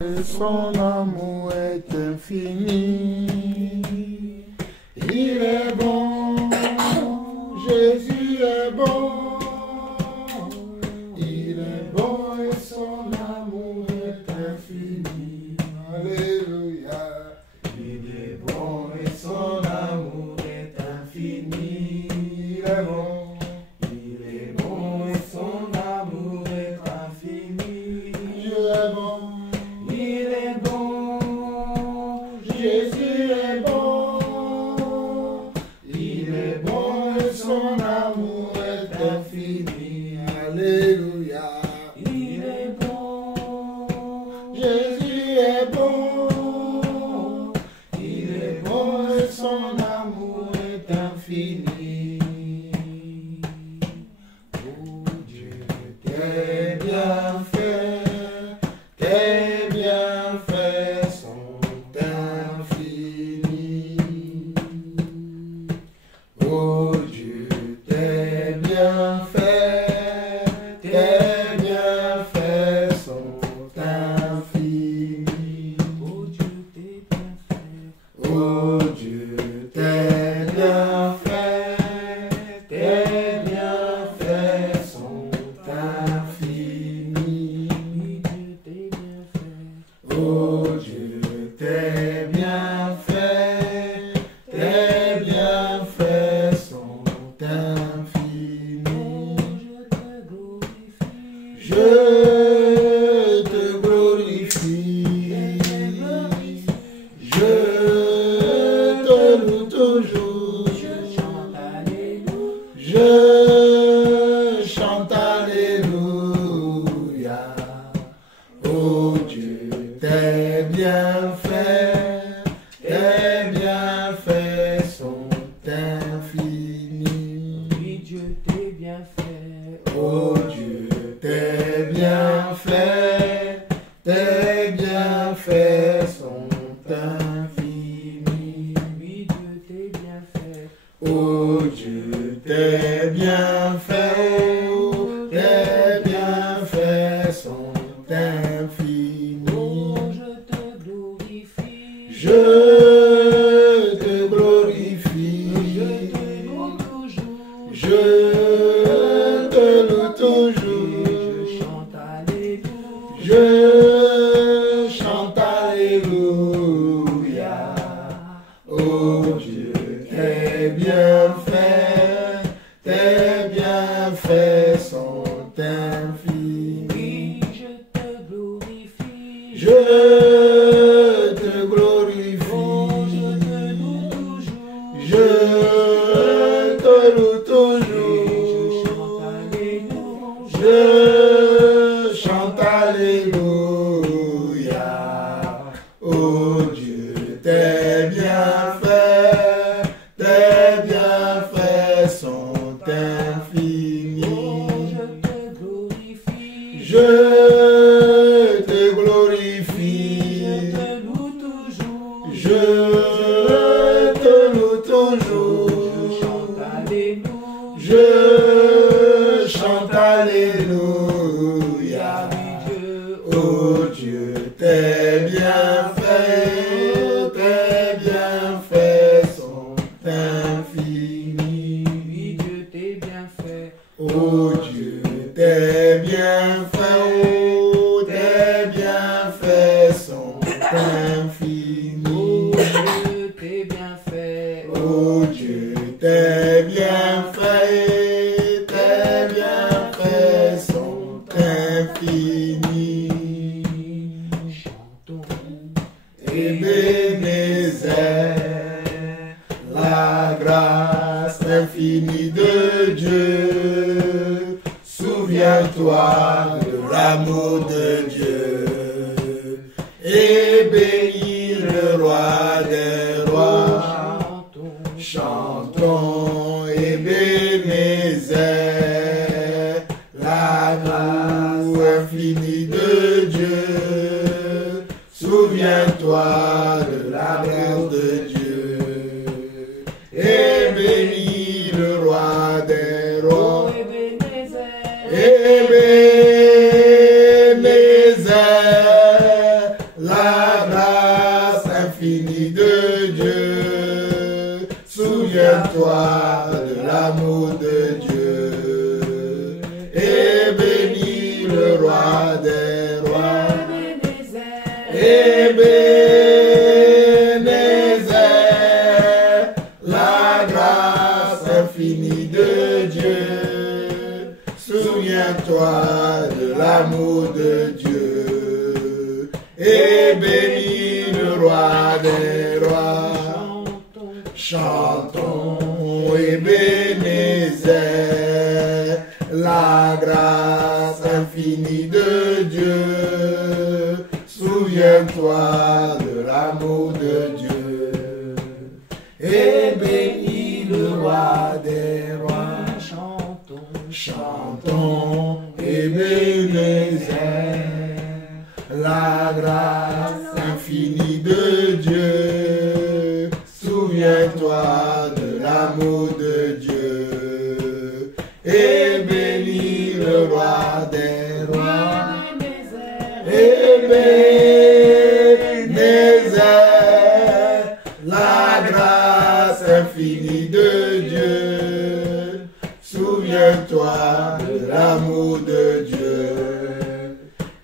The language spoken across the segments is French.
Son amour est infini. Il est bon, Jésus est bon. Il est bon et son amour est infini. Alléluia. Il est bon et son amour est infini. Il est bon. Il est bon et son amour est infini. Dieu est bon. Il est bon, Jésus est bon. Il est bon et son amour est infini. Alléluia. Il est bon, Jésus est bon. Il est bon et son amour est infini. Oh Dieu, tes bienfaits, tes bienfaits sont infinis. Oh Dieu, tes bienfaits sont infinis. Oh Dieu, tes bienfaits. Oh Dieu, tes bienfaits sont infinis. Oh Dieu, tes bienfaits sont infinis. Je te glorifie, je te loue toujours. Je chante Alléluia. Oh Dieu, tes bienfaits sont infinis. Oui, Dieu, tes bienfaits. Oh Dieu, tes bienfaits sont infinis. Oui, Dieu, tes bienfaits. Oh Dieu, tes bienfaits sont infinis. Je te glorifie, je te loue toujours. Je chante Alléluia. Oh Dieu, tes bienfaits sont infinis. Je te glorifie, je te loue toujours. Je chante Alléluia. Oh Dieu, tes bienfaits sont infinis. Je te glorifie, je te loue toujours. Je chante Alléluia. Oh Dieu, tes bienfaits sont infinis. Oh Dieu, tes bienfaits sont infinis. Oh Dieu, tes bienfaits sont infinis. Chantons Ebenezer, la grâce infinie de Dieu. Souviens-toi de l'amour de Dieu et bénis le roi des rois. Chantons Ebenezer, la grâce infinie de Dieu. Souviens-toi de la grâce de Dieu et bénis le roi des rois. Ebenezer, la grâce infinie de Dieu. Souviens-toi de l'amour de Dieu et bénis le roi des rois. Ebenezer, la grâce infinie de Dieu. Souviens-toi de l'amour de Dieu et bénis le roi des rois. Chantons Ebenezer, la grâce infinie de Dieu. Souviens-toi de l'amour de Dieu et bénis le roi des rois. Chantons Ebenezer, la grâce infinie de Dieu. Souviens-toi de l'amour de Dieu et bénis le roi des rois. Ebenezer, la grâce infinie de Dieu. Souviens-toi de l'amour de Dieu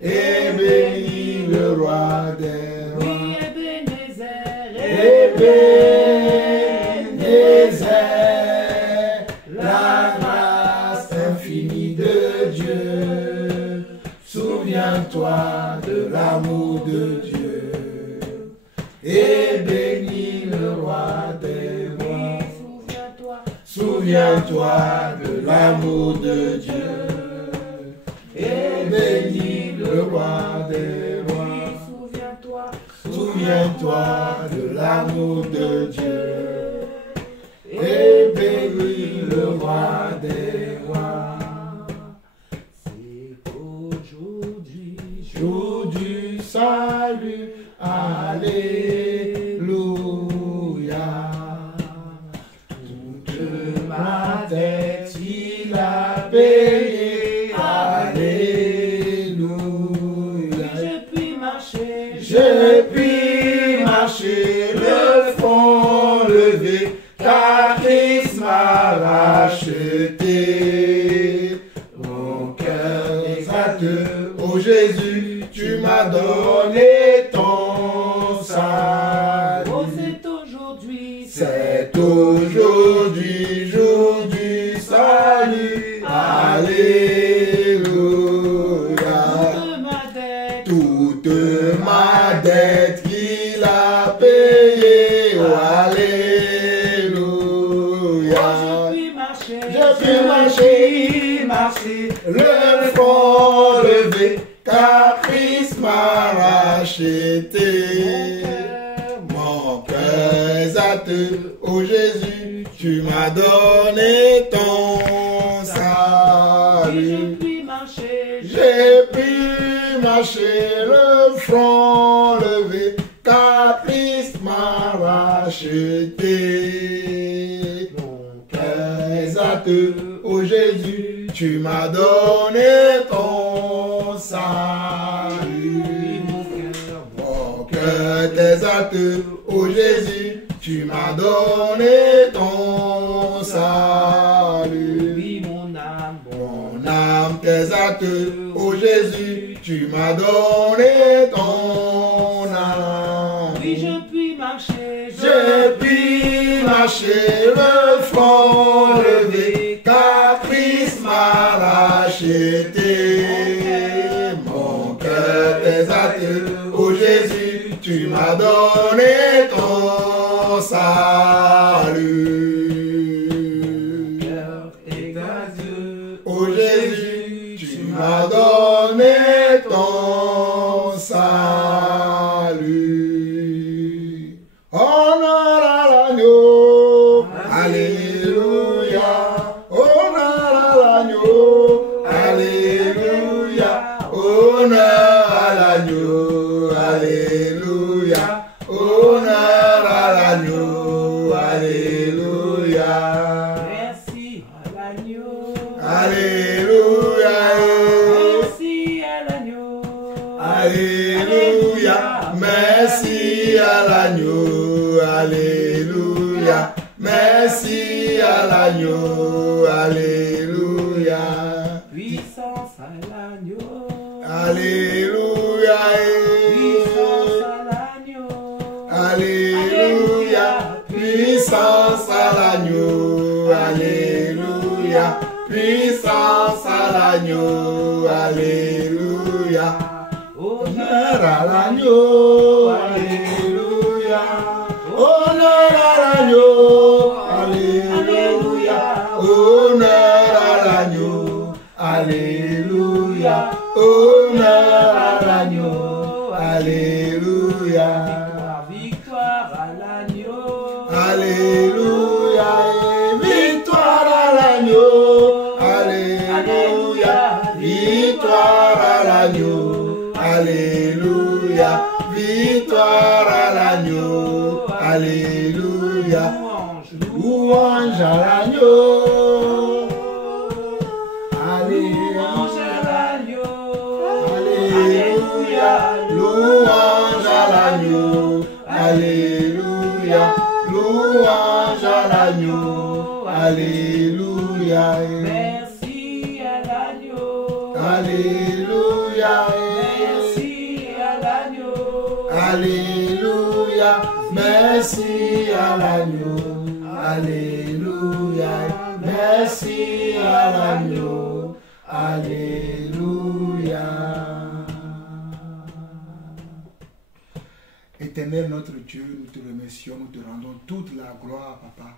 et bénis le roi des rois. Ebenezer, la grâce infinie de Dieu. Souviens-toi de l'amour de Dieu et bénis le roi des rois. Souviens-toi de l'amour de Dieu et bénis le roi des rois. Souviens-toi de l'amour de Dieu et bénis le roi des rois. C'est aujourd'hui, jour du salut, alléluia. Toute ma dette il a payé, alléluia. Je puis marcher le front levé, car Christ m'a racheté. Mon cœur exact, ô Jésus, tu m'as donné ton salut. Oh, c'est aujourd'hui, jour du salut, alléluia. Toute ma dette qu'il a payée, oh, alléluia. Je puis marcher, le front levé, car Christ m'a racheté. Mon cœur exalte, ô Jésus, tu m'as donné ton salut. J'ai pu marcher le front levé, car Christ m'a racheté. Mon cœur exalte, ô Jésus, tu m'as donné ton salut. Mon cœur t'exalte, ô Jésus, tu m'as donné ton salut. Mon âme t'exalte, ô Jésus, tu m'as donné ton âme. Oui, je puis marcher le front levé, car Christ m'a racheté. Mon cœur t'exalte, ô Jésus, tu m'as donné ton salut. Ô Jésus, tu m'as donné ton salut. Honneur à l'agneau, alléluia. Honneur à l'agneau, alléluia. Honneur à l'agneau, alléluia. Honneur à l'agneau, alléluia. Merci à l'agneau. Alléluia. Merci à l'agneau. Alléluia. merci à l'agneau, alléluia. Merci à l'agneau, alléluia. Puissance à l'agneau. Alléluia. Puissance à l'agneau. Alléluia. Puissance à l'agneau, alléluia. Puissance à l'agneau, alléluia. Honneur à l'agneau, alléluia. Honneur à l'agneau, alléluia. Honneur à l'agneau, alléluia. Honneur à l'agneau, alléluia. Victoire à l'agneau. Alléluia. Victoire à l'agneau, alléluia. Victoire à l'agneau, alléluia. Victoire à l'agneau, alléluia. Louange à l'agneau. Louange à l'agneau. Alléluia. Louange à l'agneau. Alléluia. Louange à l'agneau. Alléluia. Merci à l'agneau. Alléluia. Merci à l'agneau. Alléluia. Merci à l'agneau. Alléluia. Merci à l'agneau. Alléluia. Éternel notre Dieu, nous te remercions, nous te rendons toute la gloire, Papa.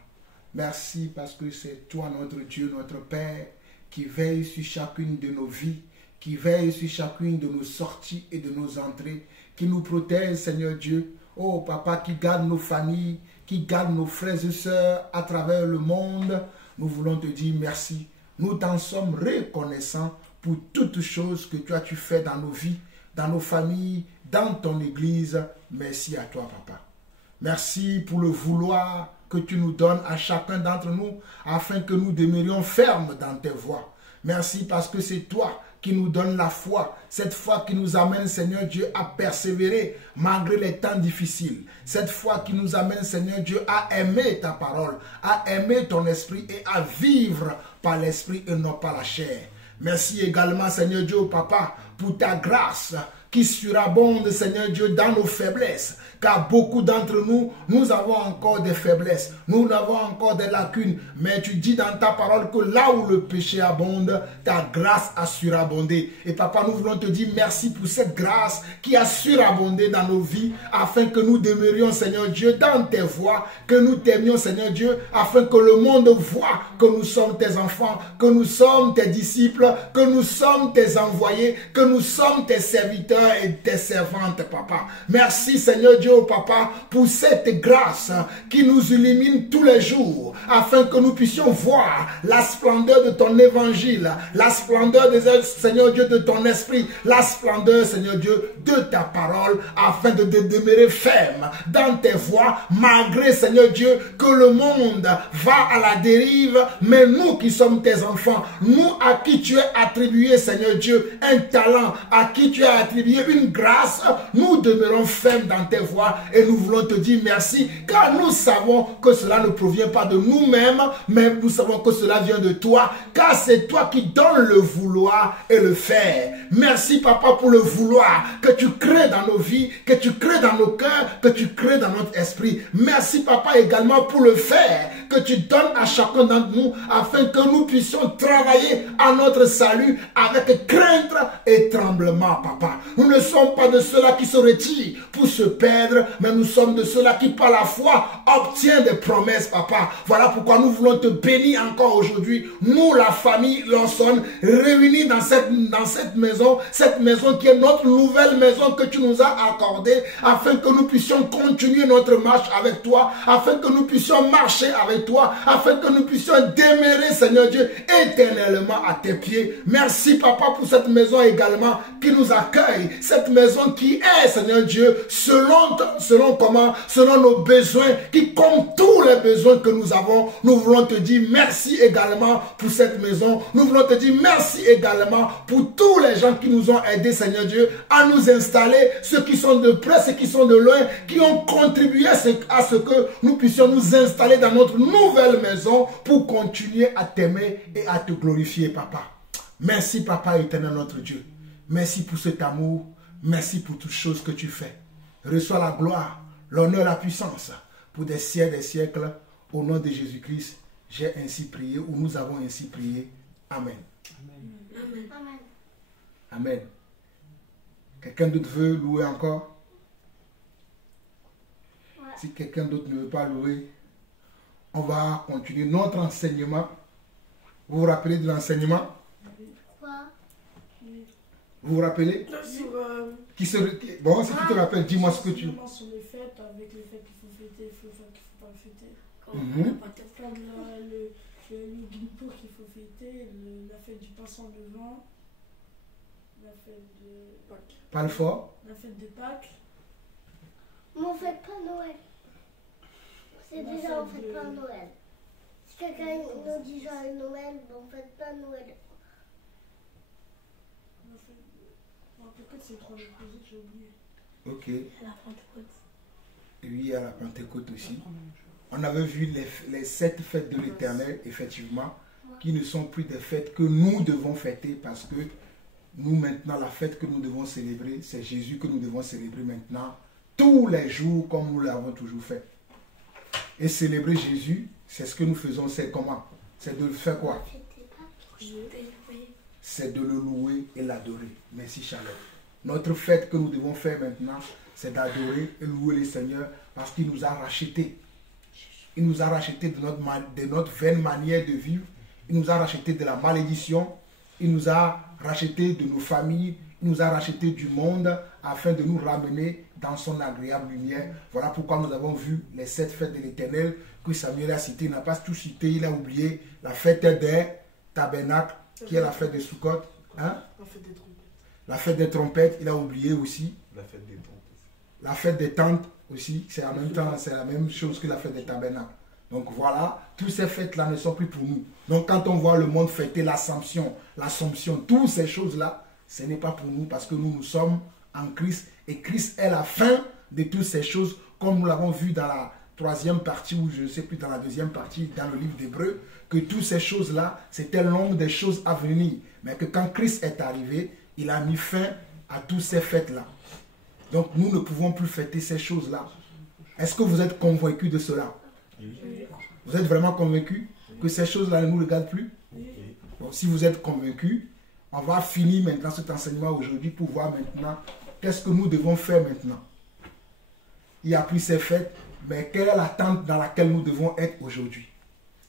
Merci parce que c'est toi notre Dieu, notre Père, qui veille sur chacune de nos vies, qui veille sur chacune de nos sorties et de nos entrées, qui nous protège, Seigneur Dieu. Oh Papa, qui garde nos familles, qui garde nos frères et sœurs à travers le monde. Nous voulons te dire merci. Nous t'en sommes reconnaissants pour toutes choses que tu fais dans nos vies, dans nos familles, dans ton église. Merci à toi, Papa. Merci pour le vouloir que tu nous donnes à chacun d'entre nous, afin que nous demeurions fermes dans tes voies. Merci parce que c'est toi qui nous donne la foi, cette foi qui nous amène, Seigneur Dieu, à persévérer malgré les temps difficiles. Cette foi qui nous amène, Seigneur Dieu, à aimer ta parole, à aimer ton esprit et à vivre par l'esprit et non par la chair. Merci également, Seigneur Dieu, Papa, pour ta grâce qui surabonde, Seigneur Dieu, dans nos faiblesses. Car beaucoup d'entre nous, nous avons encore des faiblesses. Nous avons encore des lacunes. Mais tu dis dans ta parole que là où le péché abonde, ta grâce a surabondé. Et Papa, nous voulons te dire merci pour cette grâce qui a surabondé dans nos vies, afin que nous demeurions, Seigneur Dieu, dans tes voies, que nous t'aimions, Seigneur Dieu, afin que le monde voit que nous sommes tes enfants, que nous sommes tes disciples, que nous sommes tes envoyés, que nous sommes tes serviteurs et tes servantes, Papa. Merci, Seigneur Dieu, Papa, pour cette grâce qui nous illumine tous les jours, afin que nous puissions voir la splendeur de ton évangile, la splendeur, Seigneur Dieu, de ton esprit, la splendeur, Seigneur Dieu, de ta parole, afin de demeurer ferme dans tes voies, malgré, Seigneur Dieu, que le monde va à la dérive, mais nous qui sommes tes enfants, nous à qui tu as attribué, Seigneur Dieu, un talent, à qui tu as attribué une grâce, nous demeurons fermes dans tes voies et nous voulons te dire merci, car nous savons que cela ne provient pas de nous-mêmes, mais nous savons que cela vient de toi, car c'est toi qui donnes le vouloir et le faire. Merci, Papa, pour le vouloir que tu crées dans nos vies, que tu crées dans nos cœurs, que tu crées dans notre esprit. Merci, Papa, également pour le faire que tu donnes à chacun d'entre nous, afin que nous puissions travailler à notre salut avec crainte et tremblement, Papa. Nous ne sommes pas de ceux-là qui se retirent pour se perdre, mais nous sommes de ceux-là qui, par la foi, obtiennent des promesses, Papa. Voilà pourquoi nous voulons te bénir encore aujourd'hui. Nous, la famille Lawson, réunis dans cette maison qui est notre nouvelle maison que tu nous as accordée, afin que nous puissions continuer notre marche avec toi, afin que nous puissions marcher avec toi, afin que nous puissions demeurer, Seigneur Dieu, éternellement à tes pieds. Merci, Papa, pour cette maison également qui nous accueille. Cette maison qui est, Seigneur Dieu, selon nos besoins, qui compte tous les besoins que nous avons. Nous voulons te dire merci également pour cette maison. Nous voulons te dire merci également pour tous les gens qui nous ont aidés, Seigneur Dieu, à nous installer, ceux qui sont de près, ceux qui sont de loin, qui ont contribué à ce que nous puissions nous installer dans notre nouvelle maison pour continuer à t'aimer et à te glorifier, Papa. Merci, Papa éternel, notre Dieu. Merci pour cet amour. Merci pour toutes choses que tu fais. Reçois la gloire, l'honneur, la puissance pour des siècles. Au nom de Jésus-Christ, j'ai ainsi prié, ou nous avons ainsi prié. Amen. Amen. Amen. Amen. Quelqu'un d'autre veut louer encore? Ouais. Si quelqu'un d'autre ne veut pas louer, on va continuer notre enseignement. Vous vous rappelez de l'enseignement? Quoi? Vous vous rappelez? Bon, si tu te rappelles, dis-moi ce que tu... Sur les fêtes, avec les fêtes qu'il faut fêter, qu'il ne faut pas fêter. Comme le Guimpo qu'il faut fêter, la fête du pain sans levain, la fête de Pâques. Parle fort. La fête de Pâques. Mais on ne fête pas Noël. C'est déjà on ne fête pas Noël. Si quelqu'un nous dit joyeux Noël, bon, on ne fête pas Noël. La fête de... Bon, peut-être c'est 3 jours, j'ai oublié. Ok. La Pentecôte. Oui, à la Pentecôte aussi. On avait vu les 7 fêtes de l'Éternel, effectivement, qui ne sont plus des fêtes que nous devons fêter parce que nous, maintenant, la fête que nous devons célébrer, c'est Jésus que nous devons célébrer maintenant, tous les jours, comme nous l'avons toujours fait. Et célébrer Jésus, c'est ce que nous faisons, c'est comment? C'est de faire quoi? C'est de le louer et l'adorer. Merci, Shalom. Notre fête que nous devons faire maintenant, c'est d'adorer et louer le Seigneur parce qu'il nous a rachetés. Il nous a rachetés de notre vaine manière de vivre. Il nous a rachetés de la malédiction. Il nous a rachetés de nos familles. Il nous a rachetés du monde afin de nous ramener dans son agréable lumière. Voilà pourquoi nous avons vu les 7 fêtes de l'Éternel que Samuel a cité. Il n'a pas tout cité, il a oublié la fête des tabernacles, qui est la fête des Sukkot. Hein? La fête des trompettes, il a oublié aussi. La fête des tentes. La fête des tentes aussi, c'est en même temps, c'est la même chose que la fête des tabernacles. Donc voilà, toutes ces fêtes-là ne sont plus pour nous. Donc quand on voit le monde fêter l'Assomption, toutes ces choses-là, ce n'est pas pour nous parce que nous sommes en Christ. Et Christ est la fin de toutes ces choses, comme nous l'avons vu dans la 3e partie, ou je ne sais plus, dans la 2e partie, dans le livre d'Hébreux, que toutes ces choses-là, c'était l'ombre des choses à venir. Mais que quand Christ est arrivé, il a mis fin à toutes ces fêtes-là. Donc nous ne pouvons plus fêter ces choses-là. Est-ce que vous êtes convaincus de cela? Vous êtes vraiment convaincus que ces choses-là ne nous regardent plus? Bon, si vous êtes convaincus, on va finir maintenant cet enseignement aujourd'hui pour voir maintenant qu'est-ce que nous devons faire maintenant. Il y a plus ces fêtes, mais quelle est l'attente dans laquelle nous devons être aujourd'hui?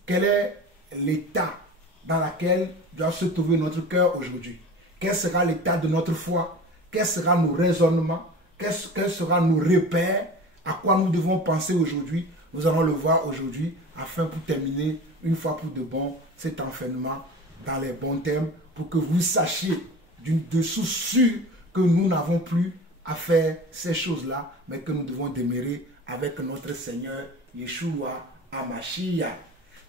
Quel est l'état dans lequel doit se trouver notre cœur aujourd'hui? Quel sera l'état de notre foi? Quels seront nos raisonnements? Quels seront nos repères? À quoi nous devons penser aujourd'hui? Nous allons le voir aujourd'hui afin pour terminer une fois pour de bon cet enseignement dans les bons termes pour que vous sachiez de sûr que nous n'avons plus à faire ces choses-là mais que nous devons demeurer avec notre Seigneur Yeshua HaMashiach.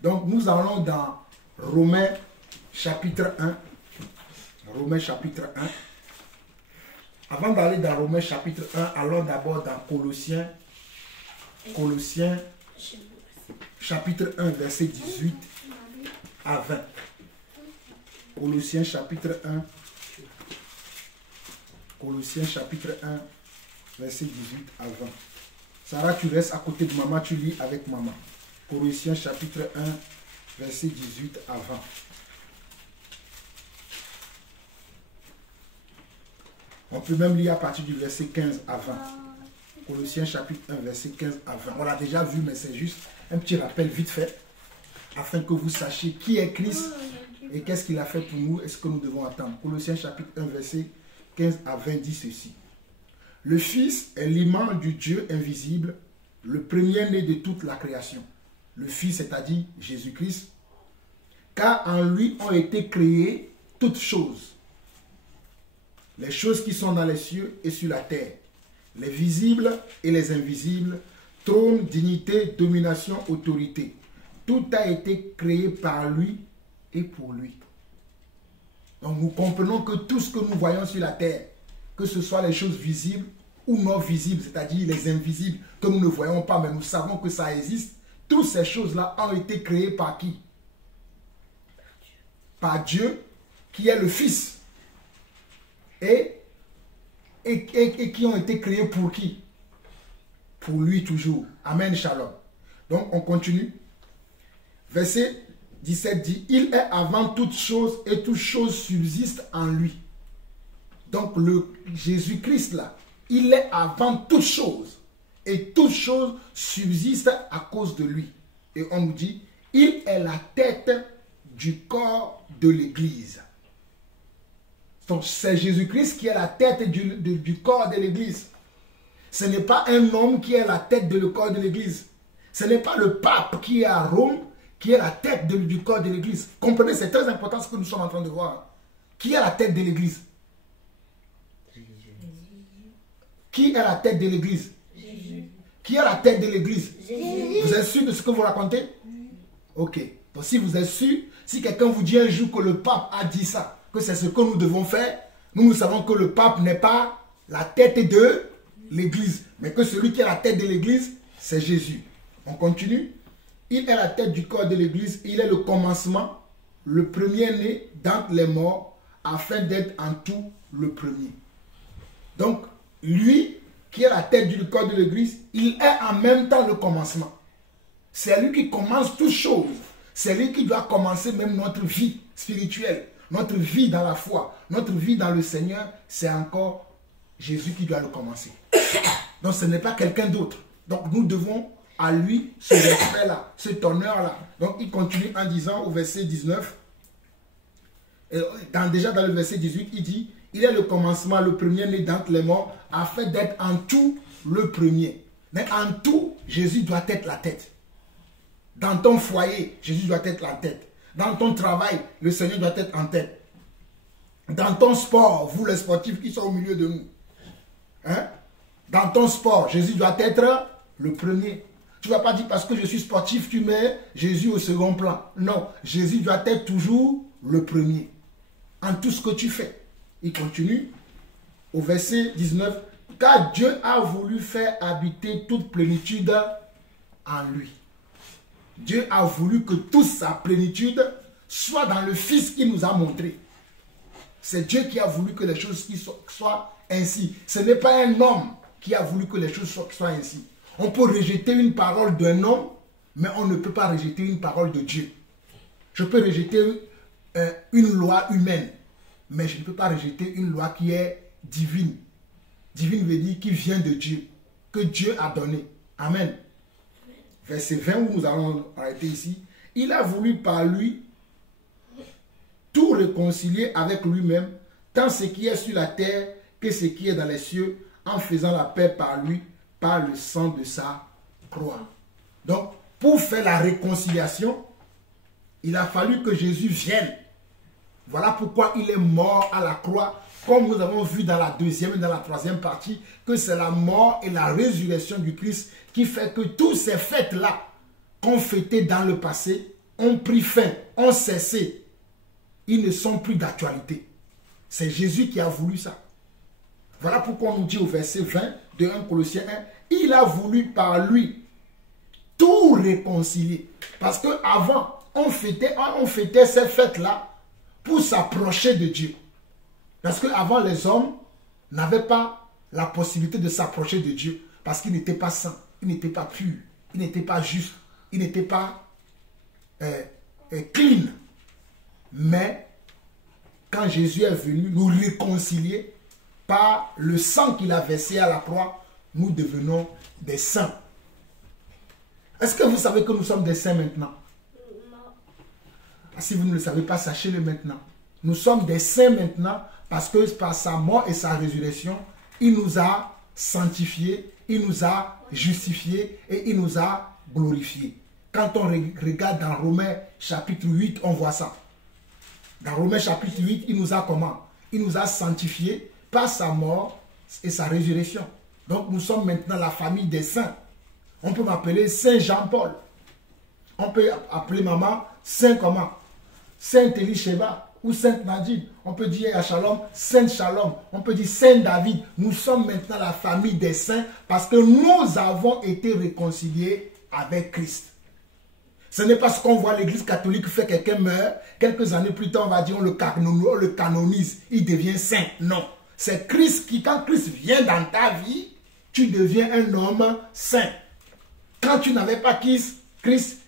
Donc nous allons dans Romains chapitre 1. Romains chapitre 1. Avant d'aller dans Romains chapitre 1, allons d'abord dans Colossiens chapitre 1, verset 18 à 20. Colossiens chapitre 1. Colossiens chapitre 1, verset 18 à 20. Sarah, tu restes à côté de maman, tu lis avec maman. Colossiens chapitre 1, verset 18 à 20. On peut même lire à partir du verset 15 à 20. Colossiens chapitre 1, verset 15 à 20. On l'a déjà vu, mais c'est juste un petit rappel vite fait, afin que vous sachiez qui est Christ et qu'est-ce qu'il a fait pour nous et ce que nous devons attendre. Colossiens chapitre 1, verset 15 à 20 dit ceci. Le Fils est l'image du Dieu invisible, le premier-né de toute la création. le Fils, c'est-à-dire Jésus-Christ, car en lui ont été créées toutes choses, les choses qui sont dans les cieux et sur la terre, les visibles et les invisibles, trône, dignité, domination, autorité. Tout a été créé par lui et pour lui. Donc nous comprenons que tout ce que nous voyons sur la terre, que ce soit les choses visibles ou non visibles, c'est-à-dire les invisibles que nous ne voyons pas, mais nous savons que ça existe, toutes ces choses-là ont été créées par qui? Par Dieu, qui est le Fils. Et qui ont été créés pour qui? Pour lui toujours. Amen, shalom. Donc on continue. Verset 17 dit, il est avant toutes choses et toutes choses subsistent en lui. Donc le Jésus-Christ là, il est avant toutes choses et toutes choses subsistent à cause de lui. Et on nous dit, il est la tête du corps de l'Église. Donc c'est Jésus-Christ qui est la tête du corps de l'Église. Ce n'est pas un homme qui est la tête du corps de l'Église. Ce n'est pas le pape qui est à Rome qui est la tête du corps de l'Église. Comprenez, c'est très important ce que nous sommes en train de voir. Qui est la tête de l'Église? Qui est la tête de l'Église? Qui est la tête de l'Église? Vous êtes sûr de ce que vous racontez? Ok. Donc si vous êtes sûr, si quelqu'un vous dit un jour que le pape a dit ça, que c'est ce que nous devons faire, nous savons que le pape n'est pas la tête de l'Église, mais que celui qui est la tête de l'Église, c'est Jésus. On continue. Il est la tête du corps de l'Église, il est le commencement, le premier-né d'entre les morts, afin d'être en tout le premier. Donc, lui, qui est la tête du corps de l'Église, il est en même temps le commencement. C'est lui qui commence toutes choses. C'est lui qui doit commencer même notre vie spirituelle, notre vie dans la foi, notre vie dans le Seigneur. C'est encore Jésus qui doit le commencer. Donc ce n'est pas quelqu'un d'autre. Donc nous devons à lui ce respect-là, cet honneur-là. Donc il continue en disant au verset 19, déjà dans le verset 18, il dit, il est le commencement, le premier-né d'entre les morts, afin d'être en tout le premier. Mais en tout, Jésus doit être la tête. Dans ton foyer, Jésus doit être la tête. Dans ton travail, le Seigneur doit être en tête. Dans ton sport, vous les sportifs qui sont au milieu de nous. Hein? Dans ton sport, Jésus doit être le premier. Tu ne vas pas dire parce que je suis sportif, tu mets Jésus au second plan. Non, Jésus doit être toujours le premier. En tout ce que tu fais. Il continue au verset 19. Car Dieu a voulu faire habiter toute plénitude en lui. Dieu a voulu que toute sa plénitude soit dans le Fils qu'il nous a montré. C'est Dieu qui a voulu que les choses soient ainsi. Ce n'est pas un homme qui a voulu que les choses soient ainsi. On peut rejeter une parole d'un homme, mais on ne peut pas rejeter une parole de Dieu. Je peux rejeter une loi humaine, mais je ne peux pas rejeter une loi qui est divine. Divine veut dire qui vient de Dieu, que Dieu a donné. Amen. Verset 20 où nous allons arrêter ici. Il a voulu par lui tout réconcilier avec lui-même, tant ce qui est sur la terre que ce qui est dans les cieux, en faisant la paix par lui, par le sang de sa croix. Donc, pour faire la réconciliation, il a fallu que Jésus vienne. Voilà pourquoi il est mort à la croix, comme nous avons vu dans la deuxième et dans la troisième partie, que c'est la mort et la résurrection du Christ qui fait que tous ces fêtes-là qu'on fêtait dans le passé ont pris fin, ont cessé. Ils ne sont plus d'actualité. C'est Jésus qui a voulu ça. Voilà pourquoi on nous dit au verset 20 de 1 Colossiens 1, il a voulu par lui tout réconcilier. Parce qu'avant, on fêtait ces fêtes-là pour s'approcher de Dieu. Parce qu'avant, les hommes n'avaient pas la possibilité de s'approcher de Dieu. Parce qu'ils n'étaient pas saints, ils n'étaient pas purs, ils n'étaient pas justes, ils n'étaient pas clean. Mais quand Jésus est venu nous réconcilier par le sang qu'il a versé à la croix, nous devenons des saints. Est-ce que vous savez que nous sommes des saints maintenant? Non. Si vous ne le savez pas, sachez-le maintenant. Nous sommes des saints maintenant parce que par sa mort et sa résurrection, il nous a sanctifiés, il nous a justifiés et il nous a glorifiés. Quand on regarde dans Romains chapitre 8, on voit ça. Dans Romains chapitre 8, il nous a comment? Il nous a sanctifiés par sa mort et sa résurrection. Donc nous sommes maintenant la famille des saints. On peut m'appeler Saint Jean-Paul. On peut appeler maman Saint comment? Saint Elisheba ou Sainte Nadine. On peut dire à Shalom, Saint Shalom. On peut dire Saint David. Nous sommes maintenant la famille des saints parce que nous avons été réconciliés avec Christ. Ce n'est pas ce qu'on voit l'église catholique faire, quelqu'un meurt, quelques années plus tard on va dire on le canonise, il devient saint. Non. C'est Christ qui, quand Christ vient dans ta vie, tu deviens un homme saint. Quand tu n'avais pas Christ,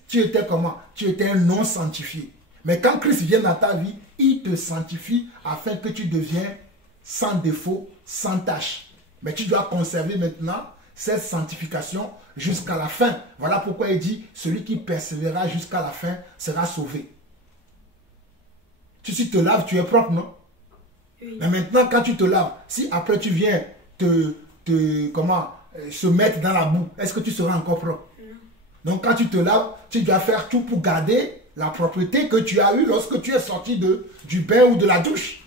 tu étais comment? Tu étais un non sanctifié. Mais quand Christ vient dans ta vie, il te sanctifie afin que tu deviens sans défaut, sans tache. Mais tu dois conserver maintenant cette sanctification jusqu'à la fin. Voilà pourquoi il dit, celui qui persévérera jusqu'à la fin sera sauvé. Si tu te laves, tu es propre, non? Oui. Mais maintenant, quand tu te laves, si après tu viens se mettre dans la boue, est-ce que tu seras encore propre? Non. Donc quand tu te laves, tu dois faire tout pour garder la propreté que tu as eue lorsque tu es sorti du bain ou de la douche.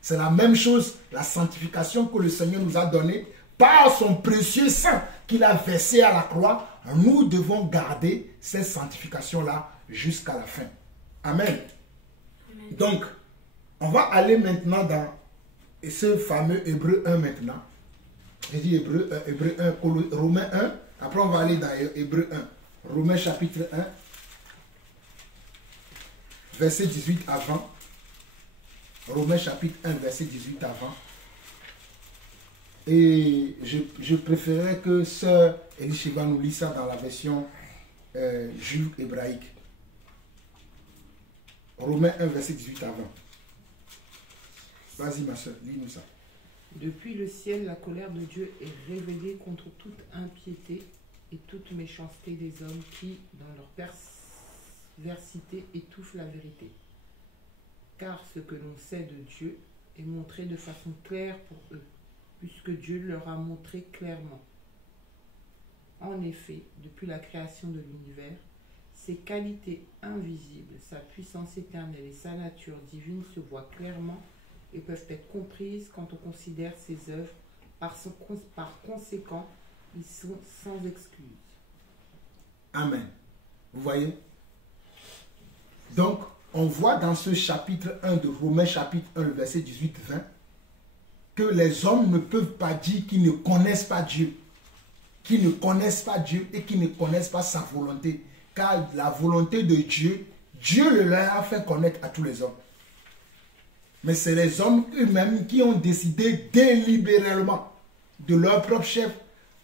C'est la même chose, la sanctification que le Seigneur nous a donnée par son précieux sang qu'il a versé à la croix. Nous devons garder cette sanctification-là jusqu'à la fin. Amen. Amen. Donc, on va aller maintenant dans ce fameux Hébreu 1 maintenant. J'ai dit Hébreu 1, Romains 1. Après, on va aller dans Hébreu 1. Romains chapitre 1. Verset 18 avant. Romains chapitre 1, verset 18 avant. Et je préférais que Sœur Elisheba nous lise ça dans la version juive hébraïque. Romains 1, verset 18 avant. Vas-y ma soeur, lis-nous ça. Depuis le ciel, la colère de Dieu est révélée contre toute impiété et toute méchanceté des hommes qui, dans leur perversité, étouffent la vérité. Car ce que l'on sait de Dieu est montré de façon claire pour eux, puisque Dieu leur a montré clairement. En effet, depuis la création de l'univers, ses qualités invisibles, sa puissance éternelle et sa nature divine se voient clairement et peuvent être comprises quand on considère ses œuvres. Par conséquent, ils sont sans excuse. Amen. Vous voyez? Donc, on voit dans ce chapitre 1 de Romains chapitre 1, le verset 18-20, que les hommes ne peuvent pas dire qu'ils ne connaissent pas Dieu. Qu'ils ne connaissent pas Dieu et qu'ils ne connaissent pas sa volonté. Car la volonté de Dieu, Dieu le leur a fait connaître à tous les hommes. Mais c'est les hommes eux-mêmes qui ont décidé délibérément de leur propre chef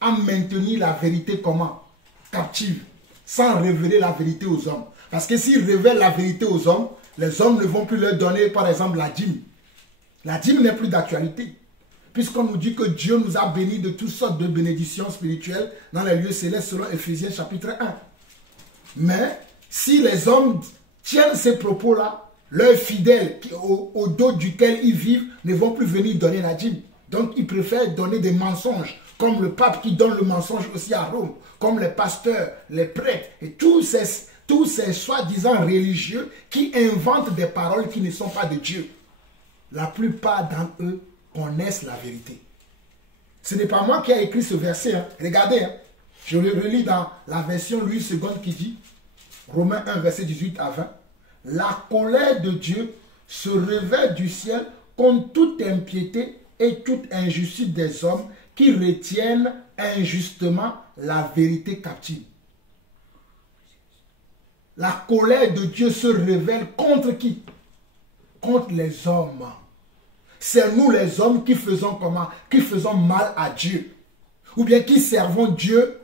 à maintenir la vérité comment? Captive, sans révéler la vérité aux hommes. Parce que s'ils révèlent la vérité aux hommes, les hommes ne vont plus leur donner par exemple la dîme. La dîme n'est plus d'actualité. Puisqu'on nous dit que Dieu nous a bénis de toutes sortes de bénédictions spirituelles dans les lieux célestes selon Éphésiens chapitre 1. Mais si les hommes tiennent ces propos-là, leurs fidèles au dos duquel ils vivent ne vont plus venir donner la dîme. Donc ils préfèrent donner des mensonges, comme le pape qui donne le mensonge aussi à Rome, comme les pasteurs, les prêtres et tous ces soi-disant religieux qui inventent des paroles qui ne sont pas de Dieu. La plupart d'entre eux connaissent la vérité. Ce n'est pas moi qui ai écrit ce verset. Hein. Regardez, hein. Je le relis dans la version Louis II qui dit, Romains 1, verset 18 à 20, « La colère de Dieu se révèle du ciel contre toute impiété et toute injustice des hommes qui retiennent injustement la vérité captive. » La colère de Dieu se révèle contre qui? Contre les hommes. C'est nous les hommes qui faisons comment? Qui faisons mal à Dieu. Ou bien qui servons Dieu,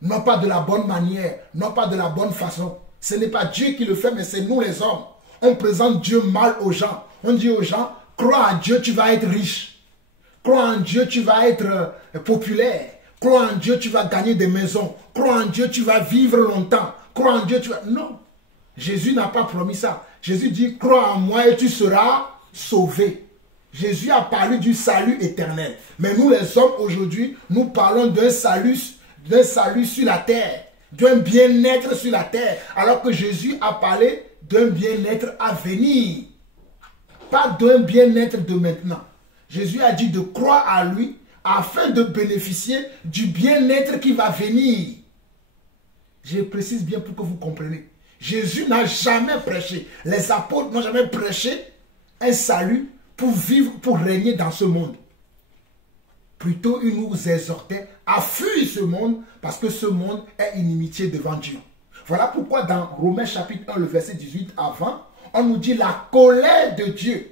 non pas de la bonne manière, non pas de la bonne façon. Ce n'est pas Dieu qui le fait, mais c'est nous les hommes. On présente Dieu mal aux gens. On dit aux gens, crois en Dieu, tu vas être riche. Crois en Dieu, tu vas être populaire. Crois en Dieu, tu vas gagner des maisons. Crois en Dieu, tu vas vivre longtemps. Crois en Dieu, tu vas... Non. Jésus n'a pas promis ça. Jésus dit, crois en moi et tu seras sauvé. Jésus a parlé du salut éternel. Mais nous les hommes aujourd'hui, nous parlons d'un salut sur la terre. d'un bien-être sur la terre, alors que Jésus a parlé d'un bien-être à venir, pas d'un bien-être de maintenant. Jésus a dit de croire à lui afin de bénéficier du bien-être qui va venir. Je précise bien pour que vous compreniez. Jésus n'a jamais prêché, les apôtres n'ont jamais prêché un salut pour vivre, pour régner dans ce monde. Plutôt, il nous exhortait à fuir ce monde parce que ce monde est inimitié devant Dieu. Voilà pourquoi dans Romains chapitre 1, le verset 18 avant, on nous dit la colère de Dieu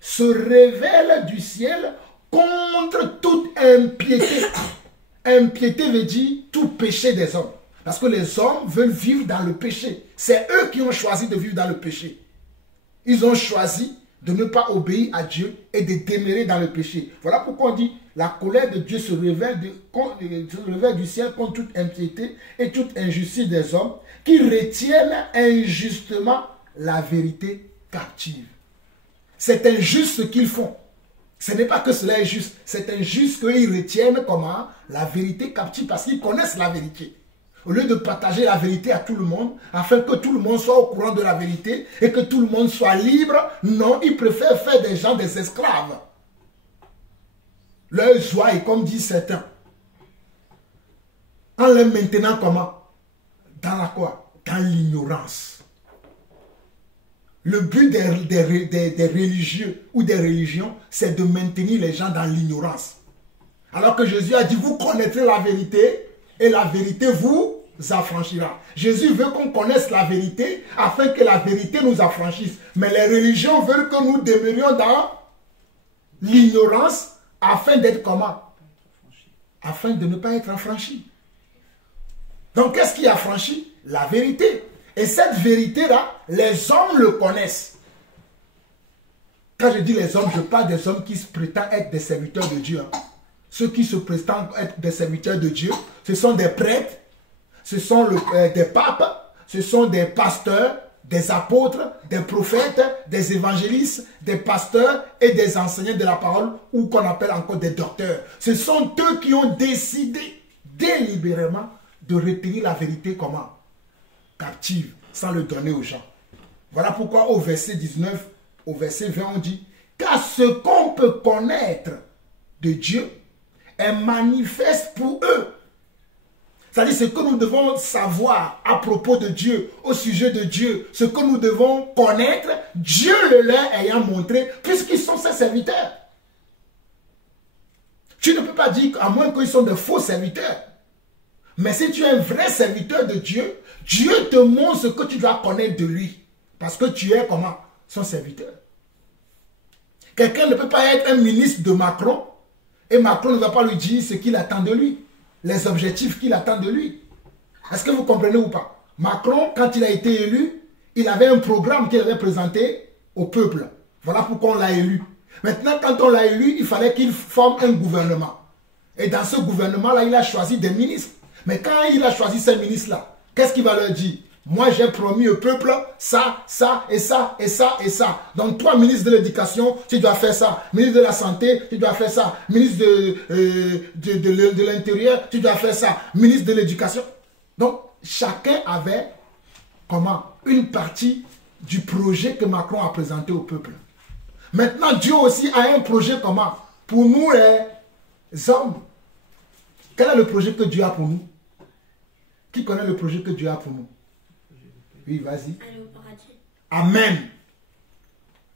se révèle du ciel contre toute impiété. Impiété veut dire tout péché des hommes. Parce que les hommes veulent vivre dans le péché. C'est eux qui ont choisi de vivre dans le péché. Ils ont choisi de ne pas obéir à Dieu et de demeurer dans le péché. Voilà pourquoi on dit la colère de Dieu se révèle du ciel contre toute impiété et toute injustice des hommes qui retiennent injustement la vérité captive. C'est injuste ce qu'ils font. Ce n'est pas que cela est juste. C'est injuste qu'ils retiennent comment? La vérité captive parce qu'ils connaissent la vérité. Au lieu de partager la vérité à tout le monde, afin que tout le monde soit au courant de la vérité et que tout le monde soit libre, non, ils préfèrent faire des gens des esclaves. Leur joie est comme disent certains. En les maintenant comment? Dans la quoi? Dans l'ignorance. Le but des religieux ou des religions, c'est de maintenir les gens dans l'ignorance. Alors que Jésus a dit, vous connaîtrez la vérité et la vérité vous affranchira. Jésus veut qu'on connaisse la vérité afin que la vérité nous affranchisse. Mais les religions veulent que nous demeurions dans l'ignorance afin d'être comment? Afin de ne pas être affranchis. Donc qu'est-ce qui affranchit? La vérité. Et cette vérité-là, les hommes le connaissent. Quand je dis les hommes, je parle des hommes qui se prétendent être des serviteurs de Dieu. Ceux qui se prétendent être des serviteurs de Dieu, ce sont des prêtres, ce sont des papes, ce sont des pasteurs, des apôtres, des prophètes, des évangélistes, des pasteurs et des enseignants de la parole, ou qu'on appelle encore des docteurs. Ce sont eux qui ont décidé délibérément de retenir la vérité comment? Captive, sans le donner aux gens. Voilà pourquoi au verset 19, au verset 20, on dit « Car ce qu'on peut connaître de Dieu est manifeste pour eux. » C'est-à-dire ce que nous devons savoir à propos de Dieu, au sujet de Dieu, ce que nous devons connaître, Dieu le leur ayant montré, puisqu'ils sont ses serviteurs. Tu ne peux pas dire, à moins qu'ils sont de faux serviteurs. Mais si tu es un vrai serviteur de Dieu, Dieu te montre ce que tu dois connaître de lui. Parce que tu es comment? Son serviteur. Quelqu'un ne peut pas être un ministre de Macron et Macron ne va pas lui dire ce qu'il attend de lui. Les objectifs qu'il attend de lui. Est-ce que vous comprenez ou pas? Macron, quand il a été élu, il avait un programme qu'il avait présenté au peuple. Voilà pourquoi on l'a élu. Maintenant, quand on l'a élu, il fallait qu'il forme un gouvernement. Et dans ce gouvernement-là, il a choisi des ministres. Mais quand il a choisi ces ministres-là, qu'est-ce qu'il va leur dire? Moi, j'ai promis au peuple ça, ça, et ça, et ça, et ça. Donc, toi, ministre de l'Éducation, tu dois faire ça. Ministre de la Santé, tu dois faire ça. Ministre de l'Intérieur, tu dois faire ça. Ministre de l'Éducation. Donc, chacun avait, comment? Une partie du projet que Macron a présenté au peuple. Maintenant, Dieu aussi a un projet comment? Pour nous, les hommes. Quel est le projet que Dieu a pour nous? Qui connaît le projet que Dieu a pour nous? Oui, vas-y. Aller au paradis. Amen.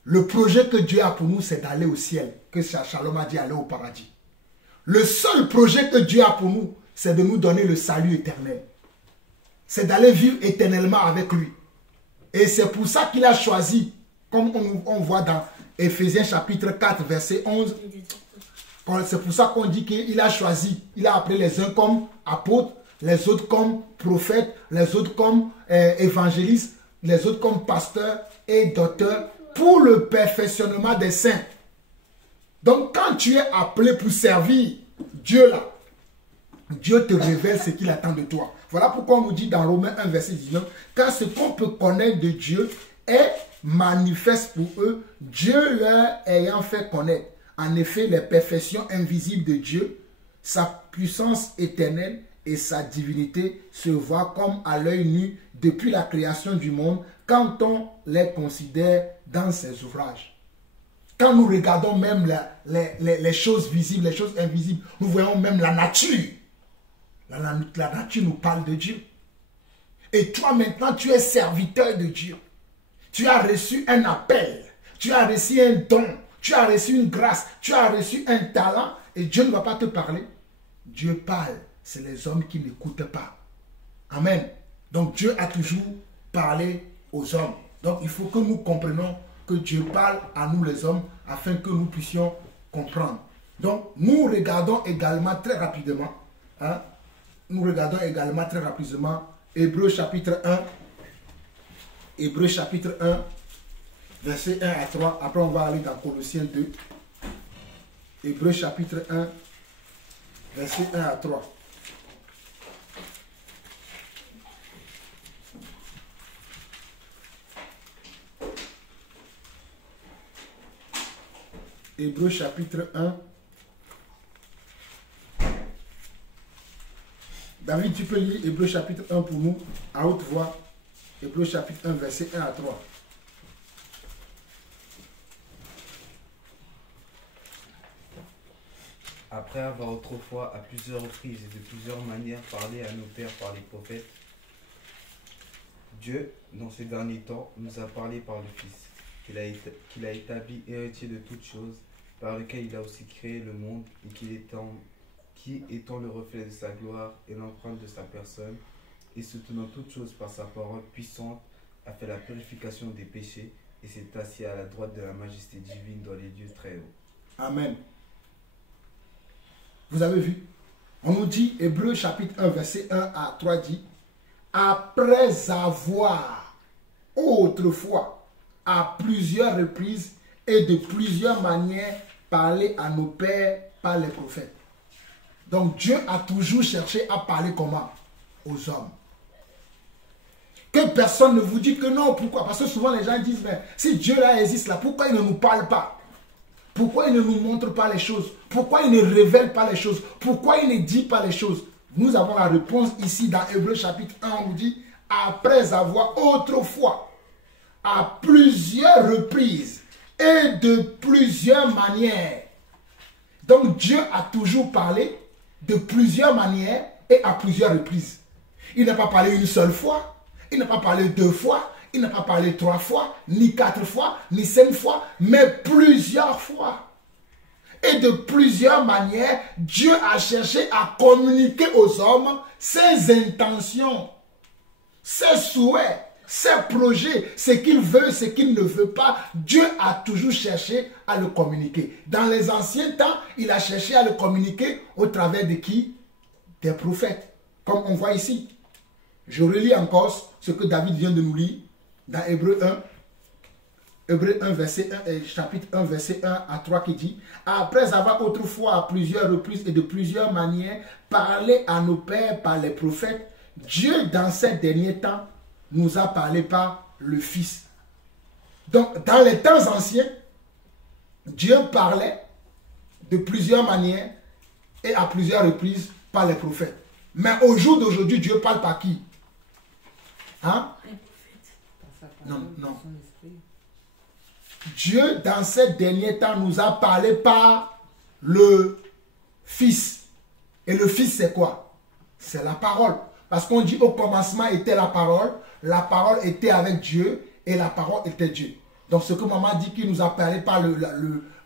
Le projet que Dieu a pour nous, c'est d'aller au ciel. Que Shalom a dit aller au paradis. Le seul projet que Dieu a pour nous, c'est de nous donner le salut éternel. C'est d'aller vivre éternellement avec lui. Et c'est pour ça qu'il a choisi, comme on voit dans Éphésiens chapitre 4, verset 11. C'est pour ça qu'on dit qu'il a choisi, il a appelé les uns comme apôtres, les autres comme prophètes, les autres comme évangélistes, les autres comme pasteurs et docteurs pour le perfectionnement des saints. Donc quand tu es appelé pour servir Dieu là, Dieu te révèle ce qu'il attend de toi. Voilà pourquoi on nous dit dans Romains 1 verset 19, car ce qu'on peut connaître de Dieu est manifeste pour eux, Dieu leur ayant fait connaître. En effet, les perfections invisibles de Dieu, sa puissance éternelle et sa divinité se voient comme à l'œil nu depuis la création du monde quand on les considère dans ses ouvrages. Quand nous regardons même les choses visibles, les choses invisibles, nous voyons même la nature. La nature nous parle de Dieu. Et toi maintenant, tu es serviteur de Dieu. Tu as reçu un appel, tu as reçu un don, tu as reçu une grâce, tu as reçu un talent et Dieu ne va pas te parler. Dieu parle, c'est les hommes qui n'écoutent pas. Amen. Donc Dieu a toujours parlé aux hommes. Donc il faut que nous comprenions que Dieu parle à nous les hommes afin que nous puissions comprendre. Donc nous regardons également très rapidement, Hébreux chapitre 1, Hébreux chapitre 1, verset 1 à 3. Après on va aller dans Colossiens 2. Hébreux chapitre 1, verset 1 à 3. Hébreux chapitre 1. David, tu peux lire Hébreux chapitre 1 pour nous, à haute voix. Hébreux chapitre 1, verset 1 à 3. Après avoir autrefois à plusieurs reprises et de plusieurs manières parlé à nos pères par les prophètes, Dieu, dans ces derniers temps, nous a parlé par le Fils, qu'il a établi héritier de toutes choses, par lequel il a aussi créé le monde, et qui étant le reflet de sa gloire et l'empreinte de sa personne, et soutenant toutes choses par sa parole puissante, a fait la purification des péchés, et s'est assis à la droite de la majesté divine dans les lieux très hauts. Amen. Vous avez vu? On nous dit, Hébreux chapitre 1, verset 1 à 3 dit, après avoir autrefois, à plusieurs reprises et de plusieurs manières, parlé à nos pères par les prophètes. Donc Dieu a toujours cherché à parler comment? Aux hommes. Que personne ne vous dit que non. Pourquoi? Parce que souvent les gens disent, mais si Dieu là existe là, pourquoi il ne nous parle pas? Pourquoi il ne nous montre pas les choses? Pourquoi il ne révèle pas les choses? Pourquoi il ne dit pas les choses? Nous avons la réponse ici dans Hébreux chapitre 1. On nous dit, après avoir autrefois, à plusieurs reprises et de plusieurs manières. Donc Dieu a toujours parlé de plusieurs manières et à plusieurs reprises. Il n'a pas parlé une seule fois, il n'a pas parlé 2 fois, il n'a pas parlé 3 fois, ni 4 fois, ni 5 fois, mais plusieurs fois. Et de plusieurs manières, Dieu a cherché à communiquer aux hommes ses intentions, ses souhaits, ses projets, ce qu'il veut, ce qu'il ne veut pas. Dieu a toujours cherché à le communiquer. Dans les anciens temps, il a cherché à le communiquer au travers de qui? Des prophètes. Comme on voit ici. Je relis encore ce que David vient de nous lire dans Hébreux 1. Hébreux 1, verset 1, chapitre 1, verset 1 à 3 qui dit, après avoir autrefois à plusieurs reprises et de plusieurs manières parlé à nos pères par les prophètes, Dieu dans ces derniers temps nous a parlé par le Fils. Donc dans les temps anciens, Dieu parlait de plusieurs manières et à plusieurs reprises par les prophètes. Mais au jour d'aujourd'hui, Dieu parle par qui? Hein? Non, non. Dieu, dans ces derniers temps, nous a parlé par le Fils. Et le Fils, c'est quoi? C'est la parole. Parce qu'on dit au commencement était la parole était avec Dieu et la parole était Dieu. Donc ce que maman dit qu'il nous a parlé par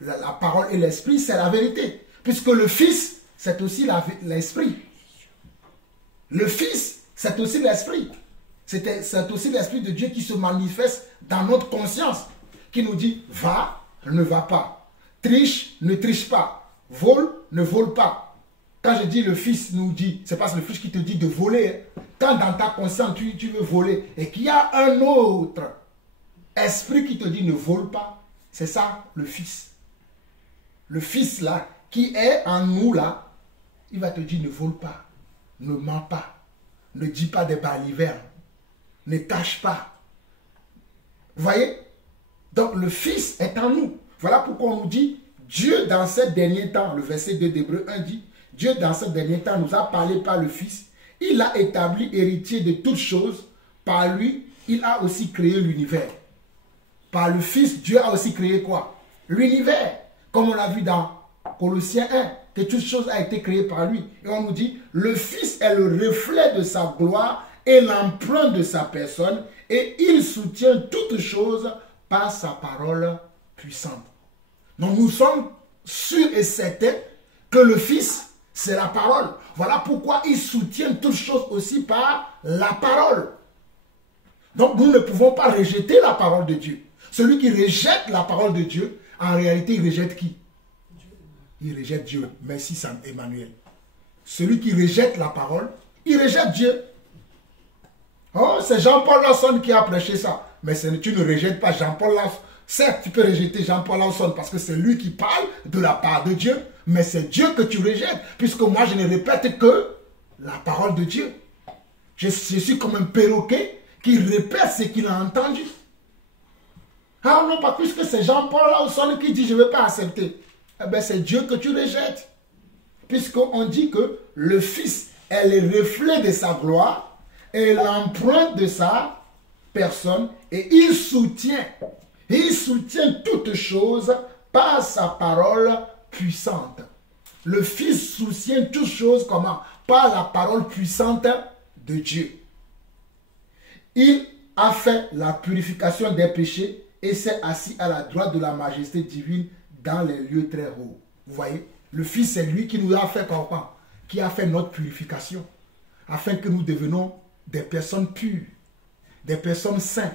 la parole et l'esprit, c'est la vérité. Puisque le Fils, c'est aussi l'esprit. Le Fils, c'est aussi l'esprit. C'est aussi l'esprit de Dieu qui se manifeste dans notre conscience. Qui nous dit, va, ne va pas. Triche, ne triche pas. Vole, ne vole pas. Quand je dis le Fils nous dit, c'est pas le Fils qui te dit de voler. Quand dans ta conscience, tu veux voler et qu'il y a un autre esprit qui te dit ne vole pas, c'est ça le Fils. Le Fils là, qui est en nous là, il va te dire ne vole pas, ne mens pas, ne dis pas des balivernes, ne cache pas. Vous voyez? Donc le Fils est en nous. Voilà pourquoi on nous dit, Dieu dans ces derniers temps, le verset 2 d'Hébreux 1 dit, Dieu dans ces derniers temps nous a parlé par le Fils il a établi héritier de toutes choses. Par lui, il a aussi créé l'univers. Par le Fils, Dieu a aussi créé quoi? L'univers. Comme on l'a vu dans Colossiens 1, que toute chose a été créée par lui. Et on nous dit, le Fils est le reflet de sa gloire et l'empreinte de sa personne, et il soutient toutes choses par sa parole puissante. Donc nous sommes sûrs et certains que le Fils, c'est la parole. Voilà pourquoi il soutient toutes choses aussi par la parole. Donc nous ne pouvons pas rejeter la parole de Dieu. Celui qui rejette la parole de Dieu, en réalité, il rejette qui? Il rejette Dieu. Merci Sam Emmanuel. Celui qui rejette la parole, il rejette Dieu. Oh, c'est Jean-Paul Lawson qui a prêché ça. Mais tu ne rejettes pas Jean-Paul Lawson. Certes, tu peux rejeter Jean-Paul Lawson parce que c'est lui qui parle de la part de Dieu. Mais c'est Dieu que tu rejettes. Puisque moi, je ne répète que la parole de Dieu. Je suis comme un perroquet qui répète ce qu'il a entendu. Ah non, pas puisque c'est Jean-Paul Lawson qui dit je ne vais pas accepter. Eh bien, c'est Dieu que tu rejettes. Puisqu'on dit que le Fils est le reflet de sa gloire et l'empreinte de sa personne. Et il soutient toutes choses par sa parole puissante. Le Fils soutient toutes choses comment? Par la parole puissante de Dieu. Il a fait la purification des péchés et s'est assis à la droite de la majesté divine dans les lieux très hauts. Vous voyez, le Fils, c'est lui qui nous a fait comprendre, qui a fait notre purification, afin que nous devenions des personnes pures, des personnes saintes,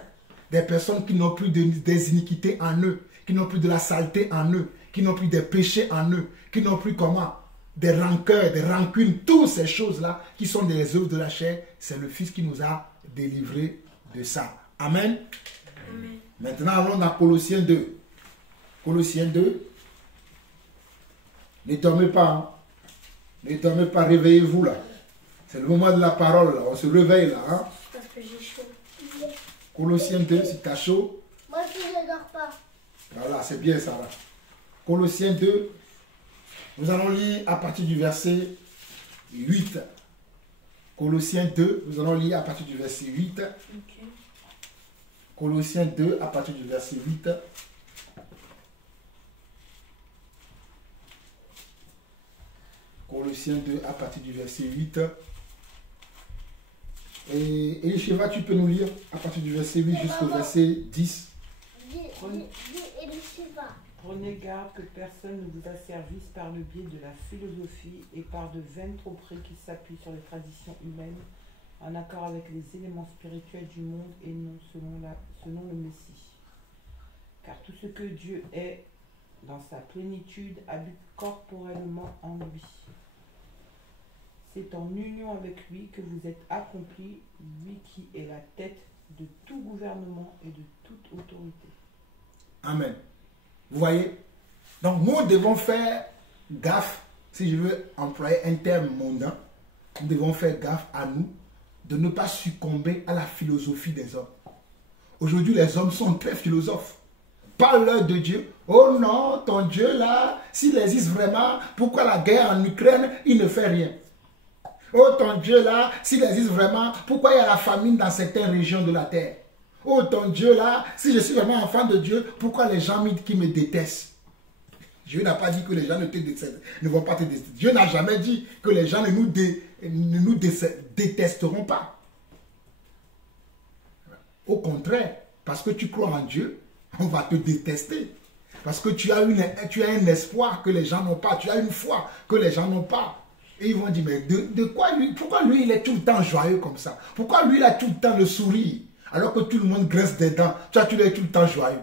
des personnes qui n'ont plus des iniquités en eux, qui n'ont plus de la saleté en eux, qui n'ont plus des péchés en eux, qui n'ont plus comment? Des rancœurs, des rancunes, toutes ces choses-là qui sont des œuvres de la chair, c'est le Fils qui nous a délivrés de ça. Amen. Amen. Maintenant, allons dans Colossiens 2. Colossiens 2. Ne dormez pas. Hein. Ne dormez pas, réveillez-vous là. C'est le moment de la parole là. On se réveille là. Hein. Parce que j'ai chaud. Colossiens 2, si tu as chaud. Moi aussi, je ne dors pas. Voilà, c'est bien ça là. Colossiens 2. Nous allons lire à partir du verset 8. Colossiens 2, nous allons lire à partir du verset 8. Ok. Colossiens 2, à partir du verset 8. Colossiens 2, à partir du verset 8. Et Elisheva, tu peux nous lire à partir du verset 8 jusqu'au verset 10. Dis, Elisheva. Prenez garde que personne ne vous asservisse par le biais de la philosophie et par de vaines tromperies qui s'appuient sur les traditions humaines, en accord avec les éléments spirituels du monde et non selon le Messie. Car tout ce que Dieu est, dans sa plénitude, habite corporellement en lui. C'est en union avec lui que vous êtes accomplis, lui qui est la tête de tout gouvernement et de toute autorité. Amen. Vous voyez? Donc nous devons faire gaffe, si je veux employer un terme mondain, nous devons faire gaffe à nous de ne pas succomber à la philosophie des hommes. Aujourd'hui, les hommes sont très philosophes. Parle-leur de Dieu. Oh non, ton Dieu là, s'il existe vraiment, pourquoi la guerre en Ukraine, il ne fait rien? Oh ton Dieu là, s'il existe vraiment, pourquoi il y a la famine dans certaines régions de la terre? Oh ton Dieu là, si je suis vraiment enfant de Dieu, pourquoi les gens qui me détestent? Dieu n'a pas dit que les gens ne vont pas te détester. Dieu n'a jamais dit que les gens ne nous détesteront pas. Au contraire, parce que tu crois en Dieu, on va te détester. Parce que tu as un espoir que les gens n'ont pas. Tu as une foi que les gens n'ont pas. Et ils vont dire, mais de quoi lui? Pourquoi lui, il est tout le temps joyeux comme ça? Pourquoi lui, il a tout le temps le sourire? Alors que tout le monde graisse des dents. Tu es tout le temps joyeux.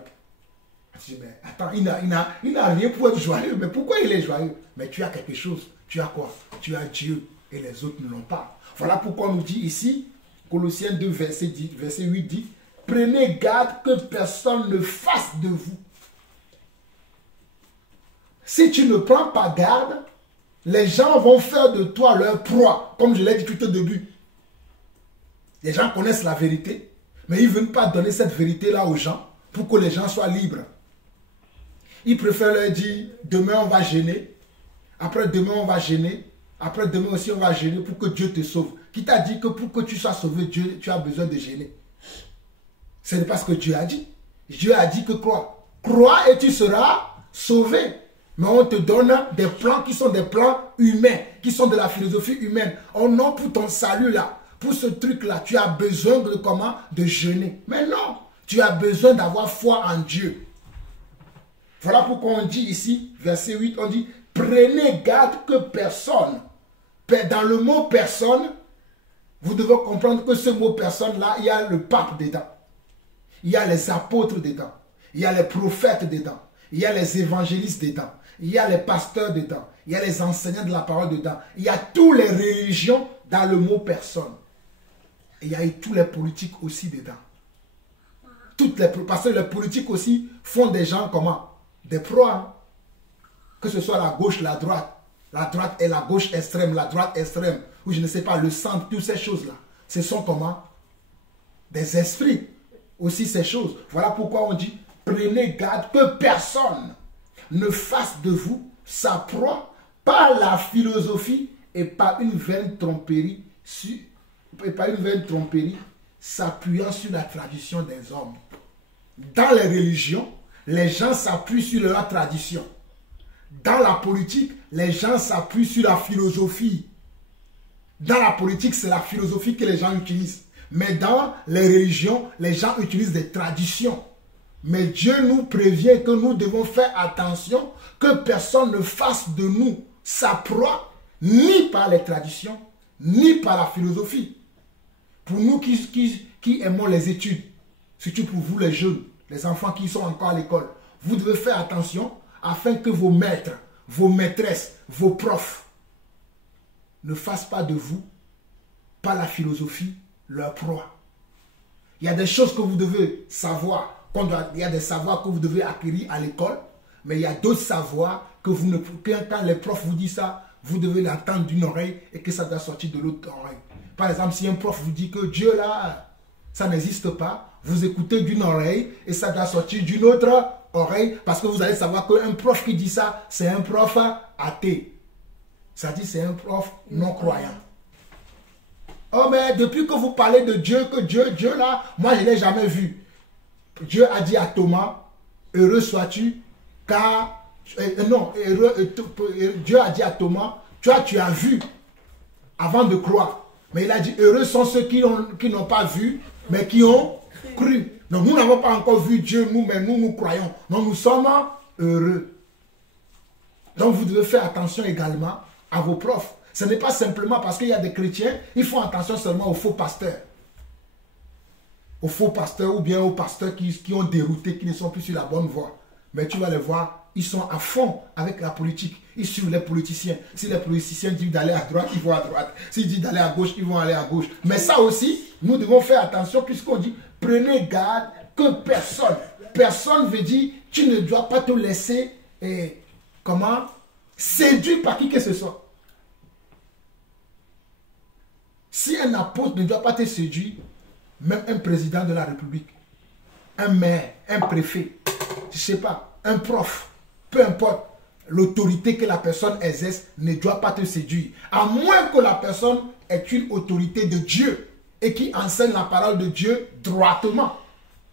Je dis, mais attends, il n'a rien pour être joyeux. Mais pourquoi il est joyeux? Mais tu as quelque chose. Tu as quoi? Tu as Dieu et les autres ne l'ont pas. Voilà pourquoi on nous dit ici, Colossiens 2, verset 8 dit, prenez garde que personne ne fasse de vous. Si tu ne prends pas garde, les gens vont faire de toi leur proie, comme je l'ai dit tout au début. Les gens connaissent la vérité, mais ils ne veulent pas donner cette vérité-là aux gens pour que les gens soient libres. Ils préfèrent leur dire, demain on va gêner, après demain on va gêner, Après demain aussi, on va jeûner pour que Dieu te sauve. Qui t'a dit que pour que tu sois sauvé, Dieu, tu as besoin de jeûner? Ce n'est pas ce que Dieu a dit. Dieu a dit que crois. Crois et tu seras sauvé. Mais on te donne des plans qui sont des plans humains, qui sont de la philosophie humaine. Oh non, pour ton salut là, pour ce truc-là, tu as besoin de comment? De jeûner. Mais non, tu as besoin d'avoir foi en Dieu. Voilà pourquoi on dit ici, verset 8, on dit, prenez garde que personne, dans le mot personne, vous devez comprendre que ce mot personne-là, il y a le pape dedans. Il y a les apôtres dedans. Il y a les prophètes dedans. Il y a les évangélistes dedans. Il y a les pasteurs dedans. Il y a les enseignants de la parole dedans. Il y a toutes les religions dans le mot personne. Et il y a tous les politiques aussi dedans. Parce que les politiques aussi font des gens comment? Des proies. Hein? Que ce soit la gauche, la droite. La droite et la gauche extrême, la droite extrême. Ou je ne sais pas, le centre, toutes ces choses-là. Ce sont comment? Des esprits. Aussi ces choses. Voilà pourquoi on dit, prenez garde que personne ne fasse de vous sa proie par la philosophie et par une vaine tromperie, s'appuyant sur la tradition des hommes. Dans les religions, les gens s'appuient sur leur tradition. Dans la politique, les gens s'appuient sur la philosophie. Dans la politique, c'est la philosophie que les gens utilisent. Mais dans les religions, les gens utilisent des traditions. Mais Dieu nous prévient que nous devons faire attention que personne ne fasse de nous sa proie, ni par les traditions, ni par la philosophie. Pour nous qui aimons les études, surtout pour vous les jeunes, les enfants qui sont encore à l'école, vous devez faire attention afin que vos maîtres, vos maîtresses, vos profs ne fassent pas de vous, par la philosophie, leur proie. Il y a des choses que vous devez savoir. Il y a des savoirs que vous devez acquérir à l'école, mais il y a d'autres savoirs que quand les profs vous disent ça, vous devez l'entendre d'une oreille et que ça doit sortir de l'autre oreille. Par exemple, si un prof vous dit que Dieu là, ça n'existe pas, vous écoutez d'une oreille et ça doit sortir d'une autre oreille parce que vous allez savoir qu'un prof qui dit ça, c'est un prof athée. Ça dit c'est un prof non croyant. Oh mais depuis que vous parlez de Dieu, que Dieu là, moi je ne l'ai jamais vu. Dieu a dit à Thomas, heureux sois-tu, car... Dieu a dit à Thomas, toi tu as vu avant de croire. Mais il a dit, heureux sont ceux qui n'ont pas vu, mais qui ont cru. Donc nous n'avons pas encore vu Dieu, mais nous croyons. Donc nous sommes heureux. Donc vous devez faire attention également à vos profs. Ce n'est pas simplement parce qu'il y a des chrétiens, ils font attention seulement aux faux pasteurs. Aux faux pasteurs ou bien aux pasteurs qui ont dérouté, qui ne sont plus sur la bonne voie. Mais tu vas les voir, ils sont à fond avec la politique. Ils suivent les politiciens. Si les politiciens disent d'aller à droite, ils vont à droite. S'ils disent d'aller à gauche, ils vont aller à gauche. Mais ça aussi, nous devons faire attention puisqu'on dit, prenez garde que personne. Personne veut dire, tu ne dois pas te laisser, séduire par qui que ce soit. Si un apôtre ne doit pas te séduire, même un président de la République, un maire, un préfet, je ne sais pas, un prof, peu importe, l'autorité que la personne exerce ne doit pas te séduire. À moins que la personne ait une autorité de Dieu et qui enseigne la parole de Dieu droitement,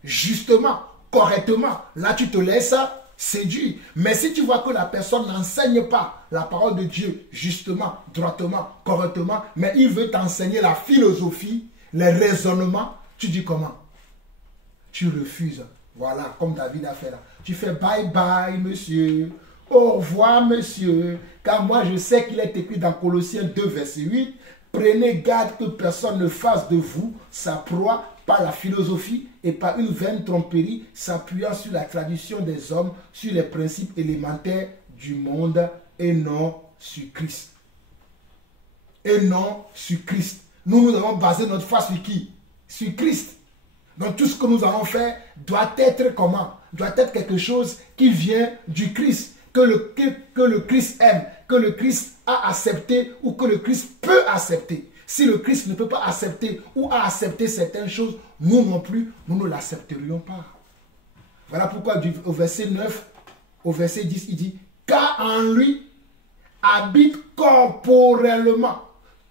justement, correctement. Là, tu te laisses séduire. Mais si tu vois que la personne n'enseigne pas la parole de Dieu justement, droitement, correctement, mais il veut t'enseigner la philosophie, les raisonnements, tu dis comment? Tu refuses. Voilà, comme David a fait là. Tu fais bye bye, monsieur. Au revoir, monsieur. Car moi, je sais qu'il est écrit dans Colossiens 2, verset 8. Prenez garde que personne ne fasse de vous sa proie par la philosophie et par une vaine tromperie s'appuyant sur la tradition des hommes, sur les principes élémentaires du monde et non sur Christ. Et non sur Christ. Nous avons basé notre foi sur qui? Sur Christ. Donc tout ce que nous allons faire doit être comment? Doit être quelque chose qui vient du Christ. Que le Christ aime, que le Christ a accepté ou que le Christ peut accepter. Si le Christ ne peut pas accepter ou a accepté certaines choses, nous non plus, nous ne l'accepterions pas. Voilà pourquoi au verset 9, au verset 10, il dit, car en lui, habite corporellement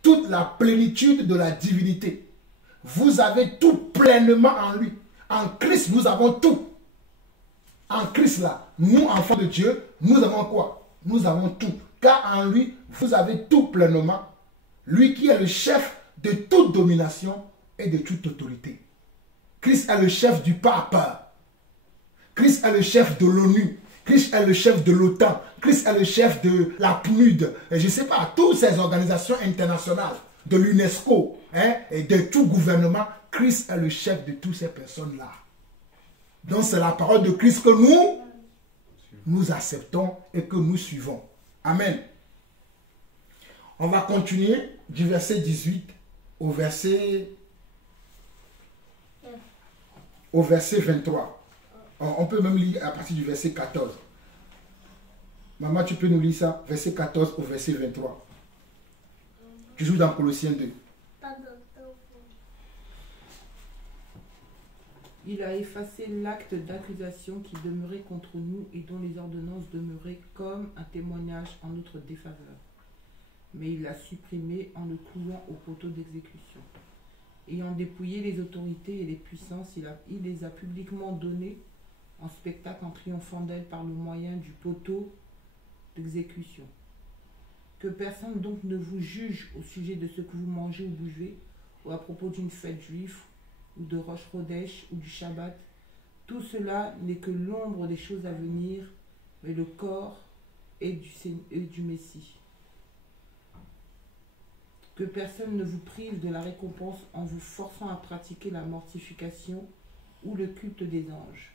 toute la plénitude de la divinité. Vous avez tout pleinement en lui. En Christ, nous avons tout. En Christ, là, nous, enfants de Dieu, nous avons quoi? Nous avons tout. Car en lui, vous avez tout pleinement. Lui qui est le chef de toute domination et de toute autorité. Christ est le chef du pape. Christ est le chef de l'ONU. Christ est le chef de l'OTAN. Christ est le chef de la PNUD. Et je ne sais pas, toutes ces organisations internationales, de l'UNESCO, et de tout gouvernement, Christ est le chef de toutes ces personnes-là. Donc c'est la parole de Christ que nous acceptons et que nous suivons. Amen. On va continuer du verset 18 au verset 23. On peut même lire à partir du verset 14. Maman, tu peux nous lire ça, verset 14 au verset 23. Toujours dans Colossiens 2. Il a effacé l'acte d'accusation qui demeurait contre nous et dont les ordonnances demeuraient comme un témoignage en notre défaveur. Mais il l'a supprimé en le clouant au poteau d'exécution. Ayant dépouillé les autorités et les puissances, il les a publiquement données en spectacle en triomphant d'elles par le moyen du poteau d'exécution. Que personne donc ne vous juge au sujet de ce que vous mangez ou buvez, ou à propos d'une fête juive, ou de Rosh Chodesh, ou du Shabbat. Tout cela n'est que l'ombre des choses à venir, mais le corps est du Messie. Que personne ne vous prive de la récompense en vous forçant à pratiquer la mortification ou le culte des anges.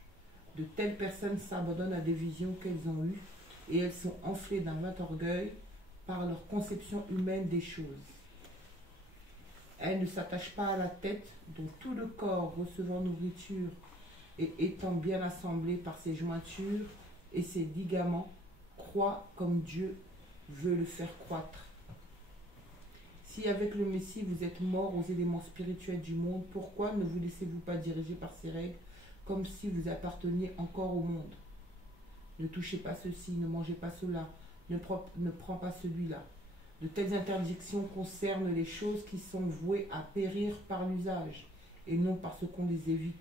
De telles personnes s'abandonnent à des visions qu'elles ont eues et elles sont enflées d'un vain orgueil par leur conception humaine des choses. Elles ne s'attachent pas à la tête, dont tout le corps recevant nourriture et étant bien assemblé par ses jointures et ses ligaments, croît comme Dieu veut le faire croître. Si avec le Messie vous êtes morts aux éléments spirituels du monde, pourquoi ne vous laissez-vous pas diriger par ces règles comme si vous apparteniez encore au monde? Ne touchez pas ceci, ne mangez pas cela, ne prends pas celui-là. De telles interdictions concernent les choses qui sont vouées à périr par l'usage et non parce qu'on les évite.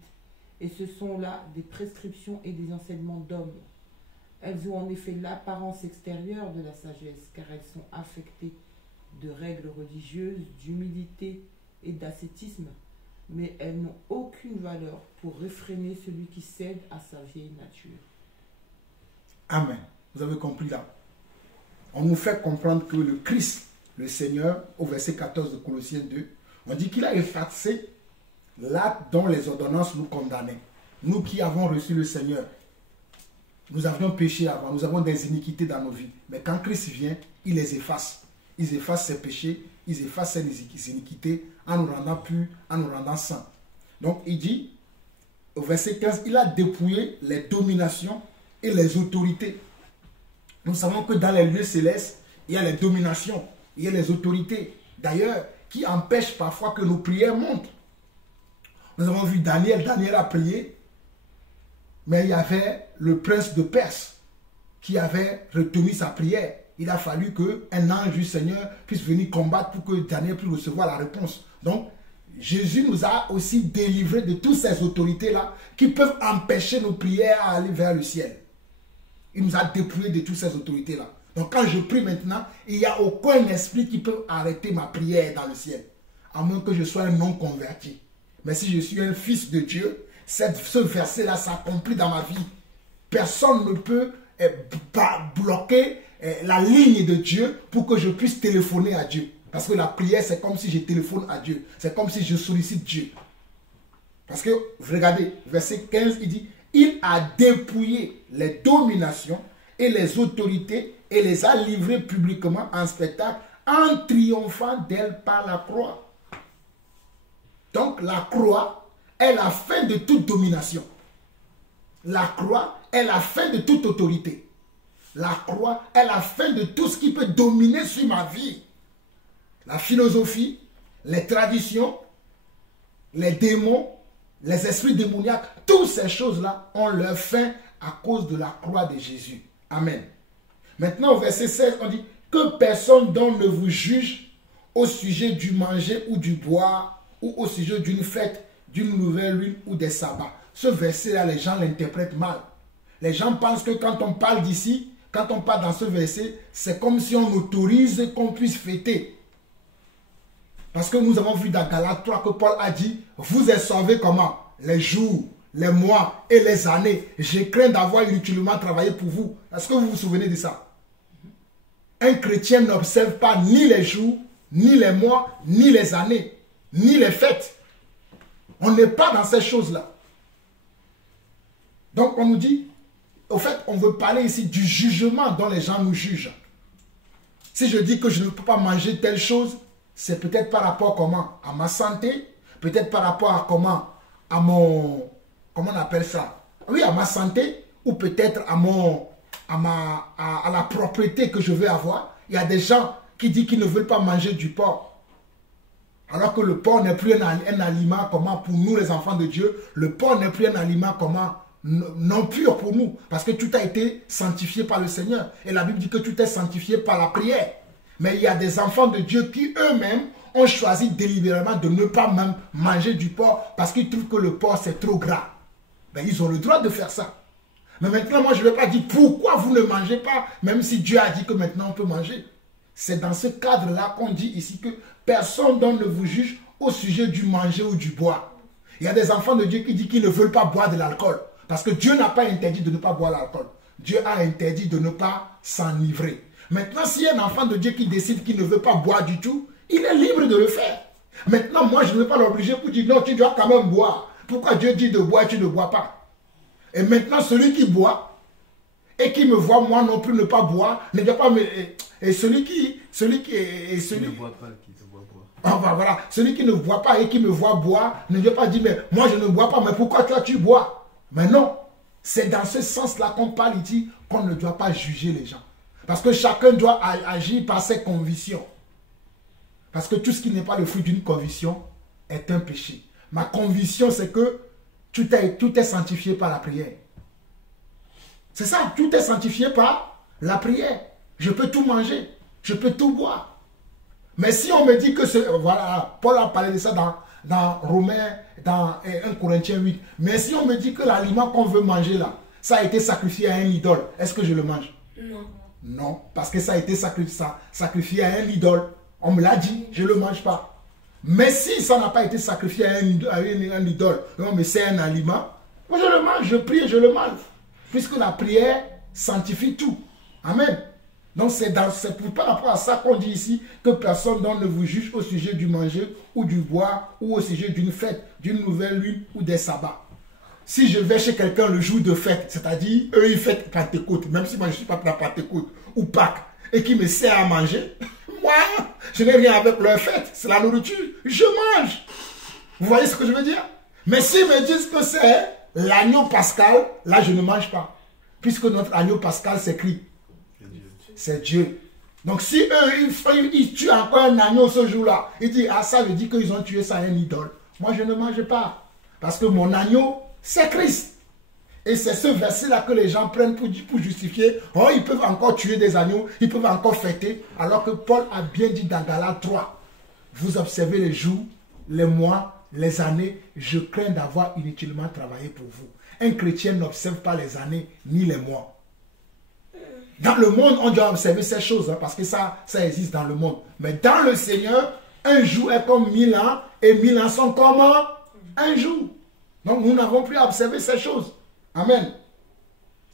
Et ce sont là des prescriptions et des enseignements d'hommes. Elles ont en effet l'apparence extérieure de la sagesse, car elles sont affectées de règles religieuses, d'humilité et d'ascétisme, mais elles n'ont aucune valeur pour réfréner celui qui cède à sa vieille nature. Amen. Vous avez compris là. On nous fait comprendre que le Christ, le Seigneur, au verset 14 de Colossiens 2, on dit qu'il a effacé l'acte dont les ordonnances nous condamnaient. Nous qui avons reçu le Seigneur, nous avions péché avant, nous avons des iniquités dans nos vies. Mais quand Christ vient, il les efface. Ils effacent ses péchés, ils effacent ses iniquités en nous rendant purs, en nous rendant saints. Donc il dit, au verset 15, il a dépouillé les dominations et les autorités. Nous savons que dans les lieux célestes, il y a les dominations, il y a les autorités, d'ailleurs, qui empêchent parfois que nos prières montent. Nous avons vu Daniel a prié, mais il y avait le prince de Perse qui avait retenu sa prière. Il a fallu qu'un ange du Seigneur puisse venir combattre pour que Daniel puisse recevoir la réponse. Donc, Jésus nous a aussi délivrés de toutes ces autorités-là qui peuvent empêcher nos prières à aller vers le ciel. Il nous a dépouillés de toutes ces autorités-là. Donc, quand je prie maintenant, il n'y a aucun esprit qui peut arrêter ma prière dans le ciel. À moins que je sois un non-converti. Mais si je suis un fils de Dieu, ce verset-là s'accomplit dans ma vie. Personne ne peut bloquer la ligne de Dieu pour que je puisse téléphoner à Dieu. Parce que la prière, c'est comme si je téléphone à Dieu. C'est comme si je sollicite Dieu. Parce que, regardez, verset 15, il dit, il a dépouillé les dominations et les autorités et les a livrées publiquement en spectacle en triomphant d'elles par la croix. Donc, la croix est la fin de toute domination. La croix est la fin de toute autorité. La croix est la fin de tout ce qui peut dominer sur ma vie. La philosophie, les traditions, les démons, les esprits démoniaques, toutes ces choses-là ont leur fin à cause de la croix de Jésus. Amen. Maintenant au verset 16, on dit que personne donc ne vous juge au sujet du manger ou du boire, ou au sujet d'une fête, d'une nouvelle lune ou des sabbats. Ce verset-là, les gens l'interprètent mal. Les gens pensent que quand on parle d'ici, quand on parle dans ce verset, c'est comme si on autorise qu'on puisse fêter. Parce que nous avons vu dans Galates 3 que Paul a dit, vous êtes sauvés comment? Les jours, les mois et les années. Je crains d'avoir inutilement travaillé pour vous. Est-ce que vous vous souvenez de ça? Un chrétien n'observe pas ni les jours, ni les mois, ni les années, ni les fêtes. On n'est pas dans ces choses-là. Donc on nous dit, au fait, on veut parler ici du jugement dont les gens nous jugent. Si je dis que je ne peux pas manger telle chose, c'est peut-être par rapport comment? À ma santé, peut-être par rapport à comment? À mon, comment on appelle ça? Oui, à ma santé, ou peut-être à la propriété que je veux avoir. Il y a des gens qui disent qu'ils ne veulent pas manger du porc. Alors que le porc n'est plus un aliment comment pour nous les enfants de Dieu. Le porc n'est plus un aliment comment non pur pour nous. Parce que tout a été sanctifié par le Seigneur. Et la Bible dit que tout est sanctifié par la prière. Mais il y a des enfants de Dieu qui eux-mêmes ont choisi délibérément de ne pas même manger du porc parce qu'ils trouvent que le porc c'est trop gras. Ben, ils ont le droit de faire ça. Mais maintenant, moi je ne vais pas dire pourquoi vous ne mangez pas, même si Dieu a dit que maintenant on peut manger. C'est dans ce cadre-là qu'on dit ici que personne donc ne vous juge au sujet du manger ou du boire. Il y a des enfants de Dieu qui disent qu'ils ne veulent pas boire de l'alcool. Parce que Dieu n'a pas interdit de ne pas boire l'alcool. Dieu a interdit de ne pas s'enivrer. Maintenant, s'il y a un enfant de Dieu qui décide qu'il ne veut pas boire du tout, il est libre de le faire. Maintenant, moi, je ne vais pas l'obliger pour dire non, tu dois quand même boire. Pourquoi Dieu dit de boire, tu ne bois pas? Et maintenant, celui qui boit et qui me voit, moi non plus, ne pas boire, ne doit pas me... Et celui qui ne boit pas, qui te voit boire. Ah, voilà. Celui qui ne boit pas et qui me voit boire, ne doit pas dire, mais moi je ne bois pas, mais pourquoi toi tu bois? Mais non, c'est dans ce sens-là qu'on parle ici, qu'on ne doit pas juger les gens. Parce que chacun doit agir par ses convictions. Parce que tout ce qui n'est pas le fruit d'une conviction est un péché. Ma conviction, c'est que tout est sanctifié par la prière. C'est ça, tout est sanctifié par la prière. Je peux tout manger, je peux tout boire. Mais si on me dit que c'est... Voilà, Paul a parlé de ça dans Romains, dans 1 Corinthiens 8. Mais si on me dit que l'aliment qu'on veut manger là, ça a été sacrifié à un idole, est-ce que je le mange? Non. Non, parce que ça a été sacrifié à un idole. On me l'a dit, je ne le mange pas. Mais si ça n'a pas été sacrifié à un idole, mais c'est un aliment, moi je le mange, je prie et je le mange. Puisque la prière sanctifie tout. Amen. Donc c'est par rapport à ça qu'on dit ici que personne ne vous juge au sujet du manger ou du boire ou au sujet d'une fête, d'une nouvelle lune ou des sabbats. Si je vais chez quelqu'un le jour de fête, c'est-à-dire eux ils fêtent Pentecôte, même si moi je ne suis pas pour la Pentecôte ou Pâques, et qui me sert à manger, moi je n'ai rien avec leur fête, c'est la nourriture, je mange. Vous voyez ce que je veux dire? Mais s'ils me disent que c'est l'agneau pascal, là je ne mange pas. Puisque notre agneau pascal c'est qui? C'est Dieu. Donc si eux ils tuent encore un agneau ce jour-là, ils disent ah ça veut dire qu'ils ont tué ça à un idole. Moi je ne mange pas. Parce que mon agneau c'est Christ. Et c'est ce verset-là que les gens prennent pour justifier. Oh, ils peuvent encore tuer des agneaux, ils peuvent encore fêter. Alors que Paul a bien dit dans Galates 3, vous observez les jours, les mois, les années, je crains d'avoir inutilement travaillé pour vous. Un chrétien n'observe pas les années ni les mois. Dans le monde, on doit observer ces choses, hein, parce que ça existe dans le monde. Mais dans le Seigneur, un jour est comme 1000 ans, et 1000 ans sont comme un jour. Donc nous n'avons plus à observer ces choses. Amen.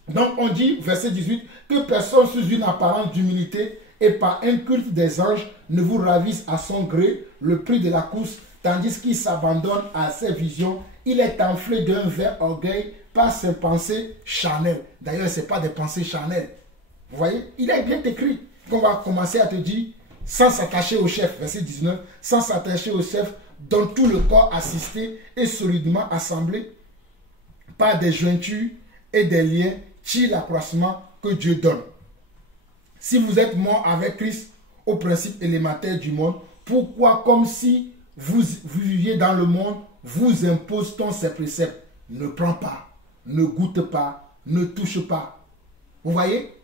Donc on dit, verset 18, que personne sous une apparence d'humilité et par un culte des anges ne vous ravisse à son gré le prix de la course, tandis qu'il s'abandonne à ses visions. Il est enflé d'un vain orgueil par ses pensées charnelles. D'ailleurs, ce n'est pas des pensées charnelles. Vous voyez, il est bien écrit qu'on va commencer à te dire, sans s'attacher au chef, verset 19, sans s'attacher au chef, dont tout le corps assisté et solidement assemblé par des jointures et des liens tire l'accroissement que Dieu donne. Si vous êtes mort avec Christ au principe élémentaire du monde, pourquoi, comme si vous viviez dans le monde, vous impose-t-on ces préceptes? Ne prends pas, ne goûte pas, ne touche pas. Vous voyez?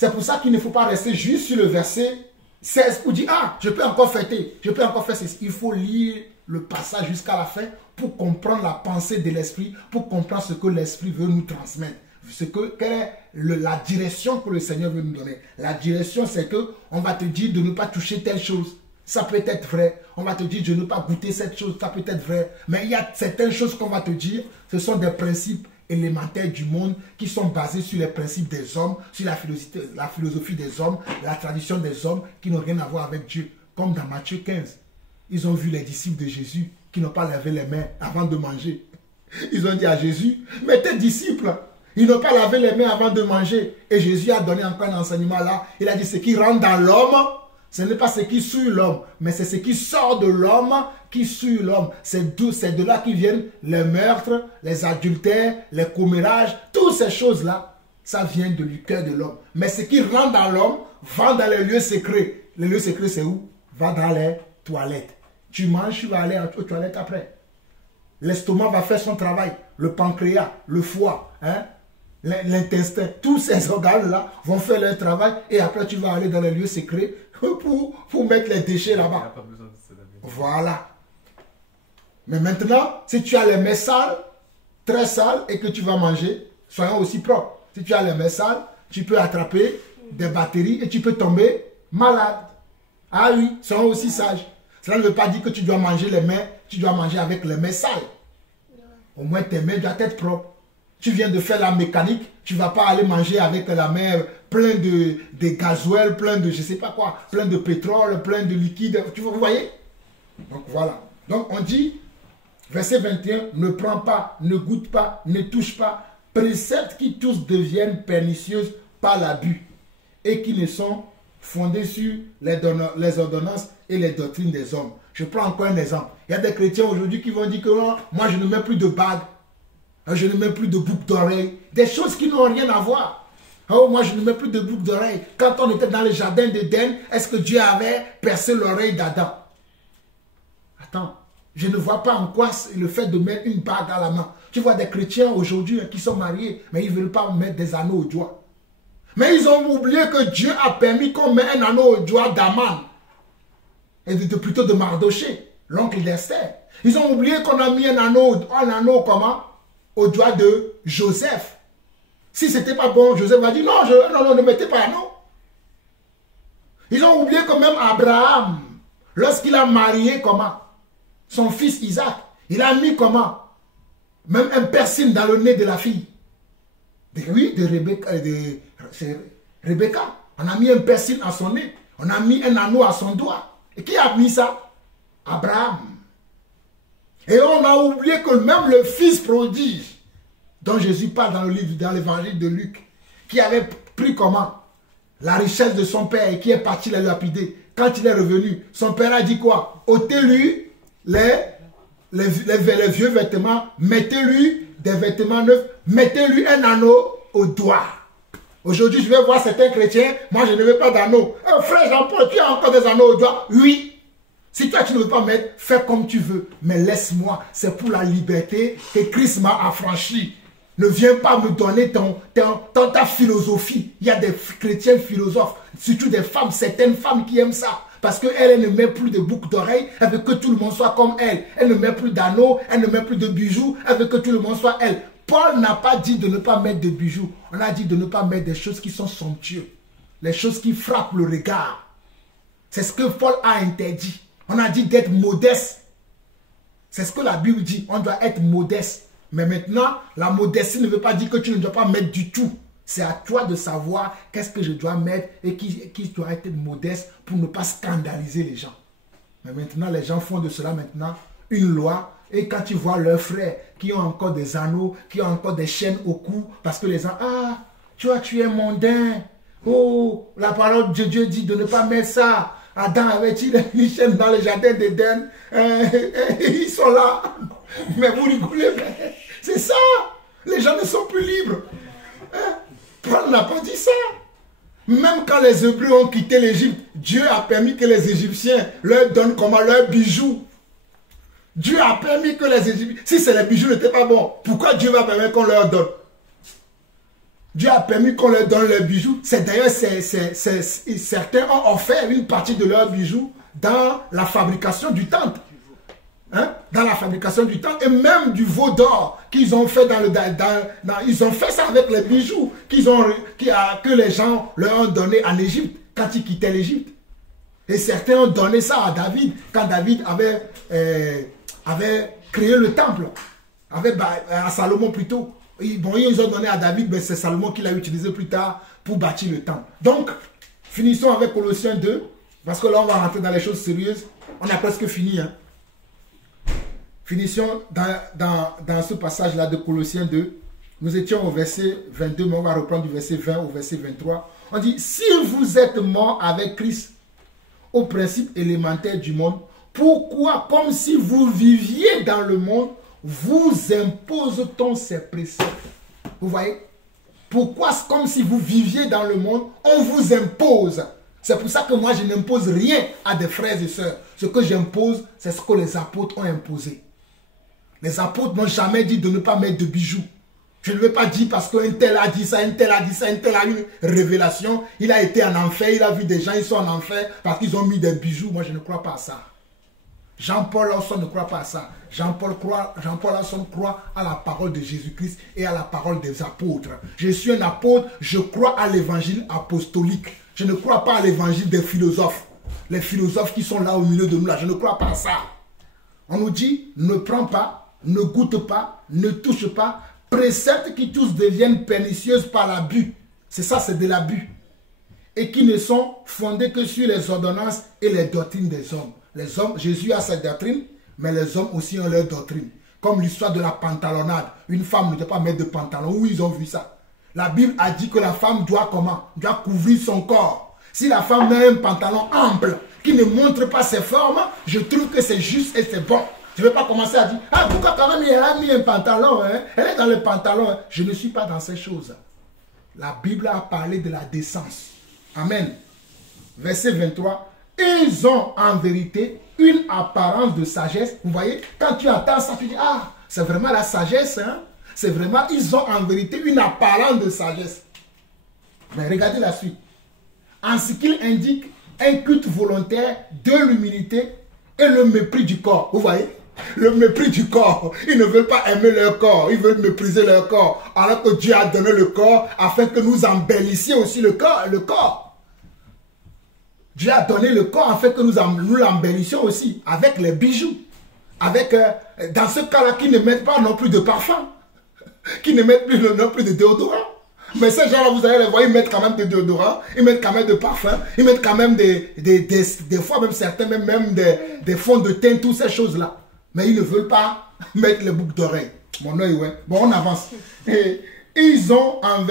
C'est pour ça qu'il ne faut pas rester juste sur le verset 16 pour dire, ah, je peux encore fêter, je peux encore faire ceci. Il faut lire le passage jusqu'à la fin pour comprendre la pensée de l'esprit, pour comprendre ce que l'esprit veut nous transmettre. Quelle est la direction que le Seigneur veut nous donner. La direction, c'est que on va te dire de ne pas toucher telle chose. Ça peut être vrai. On va te dire de ne pas goûter cette chose. Ça peut être vrai. Mais il y a certaines choses qu'on va te dire. Ce sont des principes élémentaires du monde qui sont basés sur les principes des hommes, sur la philosophie des hommes, la tradition des hommes qui n'ont rien à voir avec Dieu. Comme dans Matthieu 15. Ils ont vu les disciples de Jésus qui n'ont pas lavé les mains avant de manger. Ils ont dit à Jésus, mais tes disciples, ils n'ont pas lavé les mains avant de manger. Et Jésus a donné encore un enseignement là. Il a dit, ce qui rentre dans l'homme, ce n'est pas ce qui suit l'homme, mais c'est ce qui sort de l'homme qui suit l'homme. C'est de là qui viennent les meurtres, les adultères, les commérages, toutes ces choses-là, ça vient du cœur de l'homme. Mais ce qui rentre dans l'homme, va dans les lieux secrets. Les lieux secrets, c'est où? Va dans les toilettes. Tu manges, tu vas aller aux toilettes après. L'estomac va faire son travail. Le pancréas, le foie, hein? L'intestin, tous ces organes-là vont faire leur travail et après tu vas aller dans les lieux secrets pour mettre les déchets là-bas. Voilà. Mais maintenant, si tu as les mains sales, très sales, et que tu vas manger, soyons aussi propres. Si tu as les mains sales, tu peux attraper des bactéries et tu peux tomber malade. Ah oui, soyons aussi sages. Cela ne veut pas dire que tu dois manger les mains, tu dois manger avec les mains sales. Au moins tes mains doivent être propres. Tu viens de faire la mécanique, tu ne vas pas aller manger avec la main plein de gasoil, plein de je ne sais pas quoi, plein de pétrole, plein de liquide. Vous voyez? Donc voilà. Donc on dit, verset 21, ne prends pas, ne goûte pas, ne touche pas, préceptes qui tous deviennent pernicieuses par l'abus et qui ne sont fondés sur les ordonnances et les doctrines des hommes. Je prends encore un exemple. Il y a des chrétiens aujourd'hui qui vont dire que non, moi je ne mets plus de bagues. Je ne mets plus de boucles d'oreilles. Des choses qui n'ont rien à voir. Oh, moi, je ne mets plus de boucles d'oreilles. Quand on était dans le jardin d'Éden, est-ce que Dieu avait percé l'oreille d'Adam? Attends, je ne vois pas en quoi le fait de mettre une bague à la main. Tu vois des chrétiens aujourd'hui qui sont mariés, mais ils ne veulent pas mettre des anneaux au doigt. Mais ils ont oublié que Dieu a permis qu'on mette un anneau au doigt d'Aman. Et plutôt de Mardoché, l'oncle d'Esther. Ils ont oublié qu'on a mis un anneau comment? Au doigt de Joseph. Si ce n'était pas bon, Joseph va dire non, non, ne mettez pas non. Ils ont oublié que même Abraham, lorsqu'il a marié comment? Son fils Isaac, il a mis comment? Même un piercing dans le nez de la fille. Oui, de Rebecca. On a mis un piercing à son nez. On a mis un anneau à son doigt. Et qui a mis ça? Abraham. Et on a oublié que même le fils prodige, dont Jésus parle dans le livre, dans l'évangile de Luc, qui avait pris comment? La richesse de son père et qui est parti la lapider. Quand il est revenu, son père a dit quoi? Ôtez-lui les vieux vêtements, mettez-lui des vêtements neufs, mettez-lui un anneau au doigt. Aujourd'hui, je vais voir certains chrétiens, moi je ne veux pas d'anneau. Frère Jean-Paul, tu as encore des anneaux au doigt? Oui. Si toi tu ne veux pas mettre, fais comme tu veux. Mais laisse-moi, c'est pour la liberté que Christ m'a affranchi. Ne viens pas me donner ta philosophie. Il y a des chrétiens philosophes, surtout des femmes, certaines femmes qui aiment ça. Parce qu'elle ne met plus de boucles d'oreilles, elle veut que tout le monde soit comme elle. Elle ne met plus d'anneaux, elle ne met plus de bijoux, elle veut que tout le monde soit elle. Paul n'a pas dit de ne pas mettre de bijoux. On a dit de ne pas mettre des choses qui sont somptueuses. Les choses qui frappent le regard. C'est ce que Paul a interdit. On a dit d'être modeste. C'est ce que la Bible dit. On doit être modeste. Mais maintenant, la modestie ne veut pas dire que tu ne dois pas mettre du tout. C'est à toi de savoir qu'est-ce que je dois mettre et qui doit être modeste pour ne pas scandaliser les gens. Mais maintenant, les gens font de cela maintenant une loi. Et quand tu vois leurs frères qui ont encore des anneaux, qui ont encore des chaînes au cou, parce que les gens, ah, tu es mondain. Oh, la parole de Dieu dit de ne pas mettre ça. Adam avait-il une chaîne dans le jardin d'Éden? Ils sont là. Mais vous rigolez, c'est ça. Les gens ne sont plus libres. Paul n'a pas dit ça. Même quand les Hébreux ont quitté l'Égypte, Dieu a permis que les Égyptiens leur donnent comment leurs bijoux. Dieu a permis que les Égyptiens... Si c'est les bijoux n'étaient pas bons, pourquoi Dieu va permettre qu'on leur donne? Dieu a permis qu'on leur donne leurs bijoux. C'est d'ailleurs, certains ont offert une partie de leurs bijoux dans la fabrication du temple. Hein? Dans la fabrication du temple. Et même du veau d'or qu'ils ont fait ils ont fait ça avec les bijoux que les gens leur ont donné en Égypte, quand ils quittaient l'Égypte. Et certains ont donné ça à David, quand David avait créé le temple. À Salomon plutôt. Ils ont donné à David, mais c'est Salomon qui l'a utilisé plus tard pour bâtir le temple. Donc, finissons avec Colossiens 2, parce que là, on va rentrer dans les choses sérieuses. On a presque fini. Hein. Finissons dans ce passage-là de Colossiens 2. Nous étions au verset 22, mais on va reprendre du verset 20 au verset 23. On dit, si vous êtes morts avec Christ au principe élémentaire du monde, pourquoi, comme si vous viviez dans le monde, vous impose-t-on ces préceptes? Vous voyez? Pourquoi, comme si vous viviez dans le monde, on vous impose? C'est pour ça que moi, je n'impose rien à des frères et sœurs. Ce que j'impose, c'est ce que les apôtres ont imposé. Les apôtres n'ont jamais dit de ne pas mettre de bijoux. Je ne vais pas dire parce qu'un tel a dit ça, un tel a dit ça, un tel a une révélation. Il a été en enfer, il a vu des gens, ils sont en enfer parce qu'ils ont mis des bijoux. Moi, je ne crois pas à ça. Jean-Paul Lawson ne croit pas à ça. Jean-Paul Lawson croit à la parole de Jésus-Christ et à la parole des apôtres. Je suis un apôtre, je crois à l'évangile apostolique. Je ne crois pas à l'évangile des philosophes. Les philosophes qui sont là au milieu de nous, là, je ne crois pas à ça. On nous dit, ne prends pas, ne goûte pas, ne touche pas. Préceptes qui tous deviennent pernicieuses par l'abus. C'est ça, c'est de l'abus. Et qui ne sont fondés que sur les ordonnances et les doctrines des hommes. Les hommes, Jésus a sa doctrine, mais les hommes aussi ont leur doctrine. Comme l'histoire de la pantalonnade. Une femme ne doit pas mettre de pantalon. Où ils ont vu ça? La Bible a dit que la femme doit comment? Doit couvrir son corps. Si la femme met un pantalon ample, qui ne montre pas ses formes, je trouve que c'est juste et c'est bon. Je ne vais pas commencer à dire, ah, pourquoi quand même elle a mis un pantalon, hein? Elle est dans le pantalon. Hein? Je ne suis pas dans ces choses. La Bible a parlé de la décence. Amen. Verset 23. Ils ont en vérité une apparence de sagesse. Vous voyez, quand tu entends ça, tu dis, ah, c'est vraiment la sagesse. Hein? C'est vraiment, ils ont en vérité une apparence de sagesse. Mais regardez la suite. En ce qu'il indique un culte volontaire de l'humilité et le mépris du corps. Vous voyez? Le mépris du corps. Ils ne veulent pas aimer leur corps. Ils veulent mépriser leur corps. Alors que Dieu a donné le corps afin que nous embellissions aussi le corps. Dieu a donné le corps afin que nous l'embellissions aussi avec les bijoux. Avec, dans ce cas-là, qui ne mettent pas non plus de parfum. Qui ne mettent plus non plus de déodorant. Mais ces gens-là, vous allez les voir, ils mettent quand même de déodorant, ils mettent quand même de parfum, ils mettent quand même des fois même certains, même des fonds de teint, toutes ces choses-là. Mais ils ne veulent pas mettre les boucles d'oreilles. Mon œil, ouais. Bon, on avance. Et ils ont en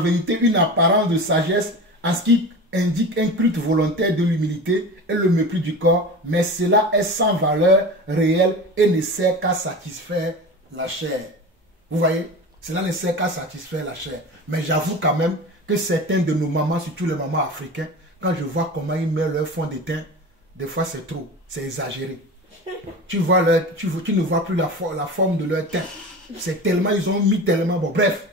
vérité une apparence de sagesse en ce qui indique un culte volontaire de l'humilité et le mépris du corps, mais cela est sans valeur réelle et ne sert qu'à satisfaire la chair. Vous voyez? Cela ne sert qu'à satisfaire la chair. Mais j'avoue quand même que certains de nos mamans, surtout les mamans africaines, quand je vois comment ils mettent leur fond de teint, des fois c'est trop, c'est exagéré. Tu ne vois plus la forme de leur teint. C'est tellement, ils ont mis tellement. Bon, bref,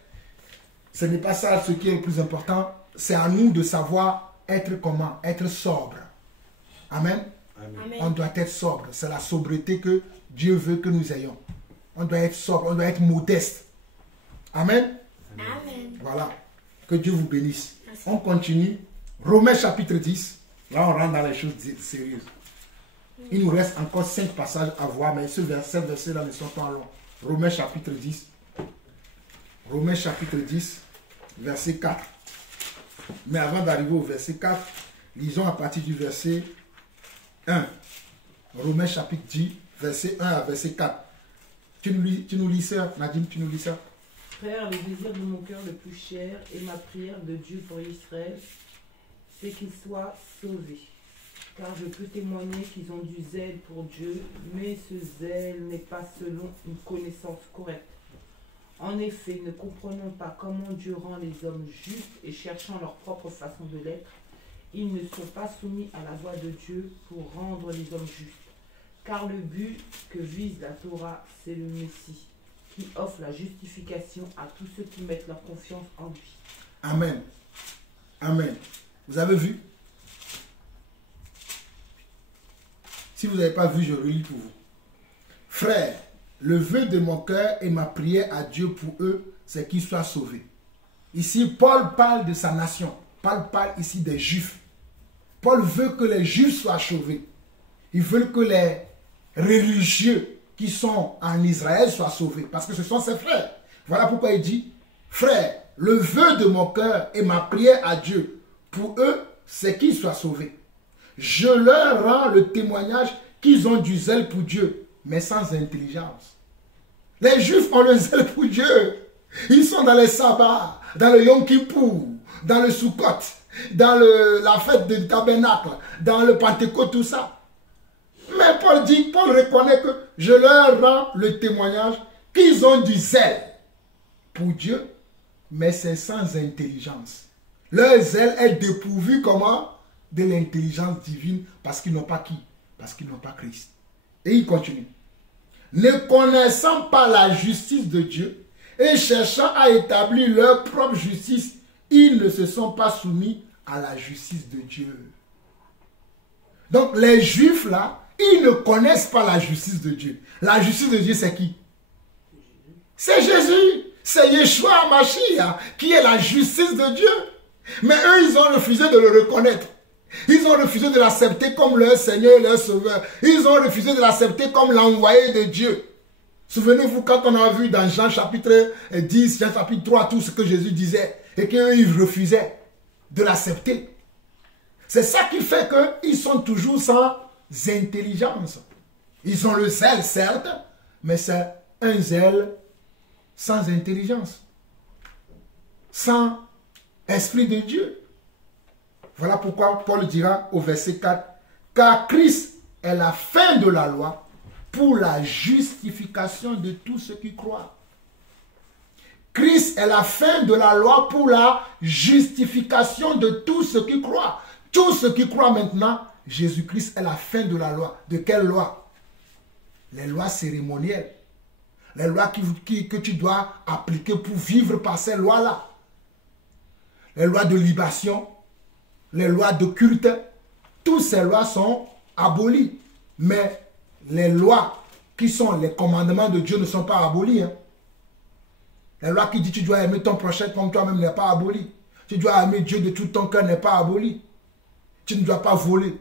ce n'est pas ça ce qui est le plus important. C'est à nous de savoir être comment? Être sobre. Amen. Amen. On doit être sobre. C'est la sobriété que Dieu veut que nous ayons. On doit être sobre, on doit être modeste. Amen. Amen. Voilà. Que Dieu vous bénisse. Merci. On continue. Romains chapitre 10. Là, on rentre dans les choses sérieuses. Il nous reste encore 5 passages à voir, mais ces versets-là ne sont pas longs. Romains chapitre 10. Romains chapitre 10, verset 4. Mais avant d'arriver au verset 4, lisons à partir du verset 1. Romains chapitre 10, verset 1 à verset 4. Tu nous lis ça, Nadine, tu nous lis ça? Frère, le désir de mon cœur le plus cher et ma prière de Dieu pour Israël, c'est qu'ils soient sauvés. Car je peux témoigner qu'ils ont du zèle pour Dieu, mais ce zèle n'est pas selon une connaissance correcte. En effet, ne comprenons pas comment Dieu rend les hommes justes et cherchant leur propre façon de l'être, ils ne sont pas soumis à la voie de Dieu pour rendre les hommes justes. Car le but que vise la Torah, c'est le Messie, qui offre la justification à tous ceux qui mettent leur confiance en lui. Amen. Amen. Vous avez vu? Si vous n'avez pas vu, je relis pour vous. Frères, le vœu de mon cœur et ma prière à Dieu pour eux, c'est qu'ils soient sauvés. Ici, Paul parle de sa nation. Paul parle ici des Juifs. Paul veut que les Juifs soient sauvés. Il veut que les religieux qui sont en Israël soient sauvés. Parce que ce sont ses frères. Voilà pourquoi il dit, frères, le vœu de mon cœur et ma prière à Dieu pour eux, c'est qu'ils soient sauvés. Je leur rends le témoignage qu'ils ont du zèle pour Dieu, mais sans intelligence. Les Juifs ont le zèle pour Dieu. Ils sont dans les sabbats, dans le Yom Kippour, dans le Sukkot, dans la fête du tabernacle, dans le Pentecôte, tout ça. Mais Paul reconnaît que je leur rends le témoignage qu'ils ont du zèle pour Dieu, mais c'est sans intelligence. Leur zèle est dépourvu comment? De l'intelligence divine, parce qu'ils n'ont pas qui? Parce qu'ils n'ont pas Christ. Et il continue. Ne connaissant pas la justice de Dieu et cherchant à établir leur propre justice, ils ne se sont pas soumis à la justice de Dieu. Donc les Juifs là, ils ne connaissent pas la justice de Dieu. La justice de Dieu, c'est qui? C'est Jésus. C'est Yeshua Mashiach qui est la justice de Dieu. Mais eux, ils ont refusé de le reconnaître. Ils ont refusé de l'accepter comme leur Seigneur et leur Sauveur. Ils ont refusé de l'accepter comme l'envoyé de Dieu. Souvenez-vous quand on a vu dans Jean chapitre 10, Jean chapitre 3, tout ce que Jésus disait et qu'eux, ils refusaient de l'accepter. C'est ça qui fait qu'ils sont toujours sans intelligence. Ils ont le zèle, certes, mais c'est un zèle sans intelligence, sans esprit de Dieu. Voilà pourquoi Paul dira au verset 4, car Christ est la fin de la loi pour la justification de tous ceux qui croient. Christ est la fin de la loi pour la justification de tous ceux qui croient. Tous ceux qui croient maintenant, Jésus-Christ est la fin de la loi. De quelle loi? Les lois cérémonielles. Les lois que tu dois appliquer pour vivre par ces lois-là. Les lois de libation, les lois de culte, toutes ces lois sont abolies. Mais les lois qui sont les commandements de Dieu ne sont pas abolies. Hein. Les lois qui disent que tu dois aimer ton prochain comme toi-même n'est pas abolie. Tu dois aimer Dieu de tout ton cœur n'est pas abolie. Tu ne dois pas voler.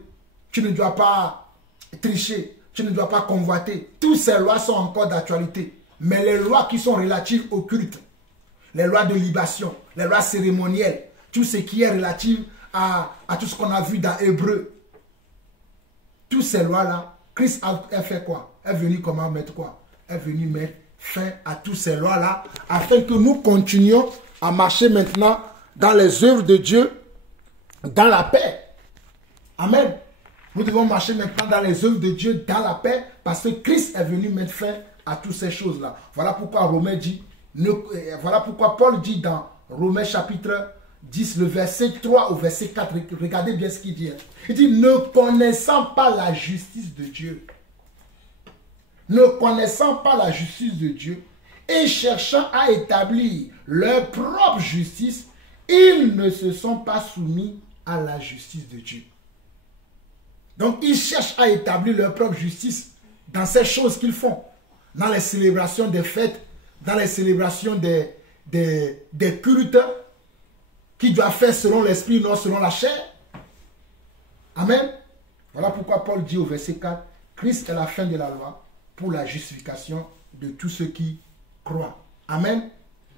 Tu ne dois pas tricher. Tu ne dois pas convoiter. Toutes ces lois sont encore d'actualité. Mais les lois qui sont relatives au culte, les lois de libation, les lois cérémonielles, tout ce qui est relatif à tout ce qu'on a vu dans Hébreu, toutes ces lois-là, Christ a fait quoi? Est venu comment mettre quoi? Est venu mettre fin à toutes ces lois-là, afin que nous continuions à marcher maintenant dans les œuvres de Dieu, dans la paix. Amen. Nous devons marcher maintenant dans les œuvres de Dieu, dans la paix, parce que Christ est venu mettre fin à toutes ces choses-là. Voilà pourquoi voilà pourquoi Paul dit dans Romains chapitre 10, le verset 3 au verset 4, regardez bien ce qu'il dit. Il dit, ne connaissant pas la justice de Dieu, ne connaissant pas la justice de Dieu, et cherchant à établir leur propre justice, ils ne se sont pas soumis à la justice de Dieu. Donc, ils cherchent à établir leur propre justice dans ces choses qu'ils font, dans les célébrations des fêtes, dans les célébrations des cultes, qui doivent faire selon l'esprit, non selon la chair. Amen. Voilà pourquoi Paul dit au verset 4, Christ est la fin de la loi pour la justification de tous ceux qui croient. Amen.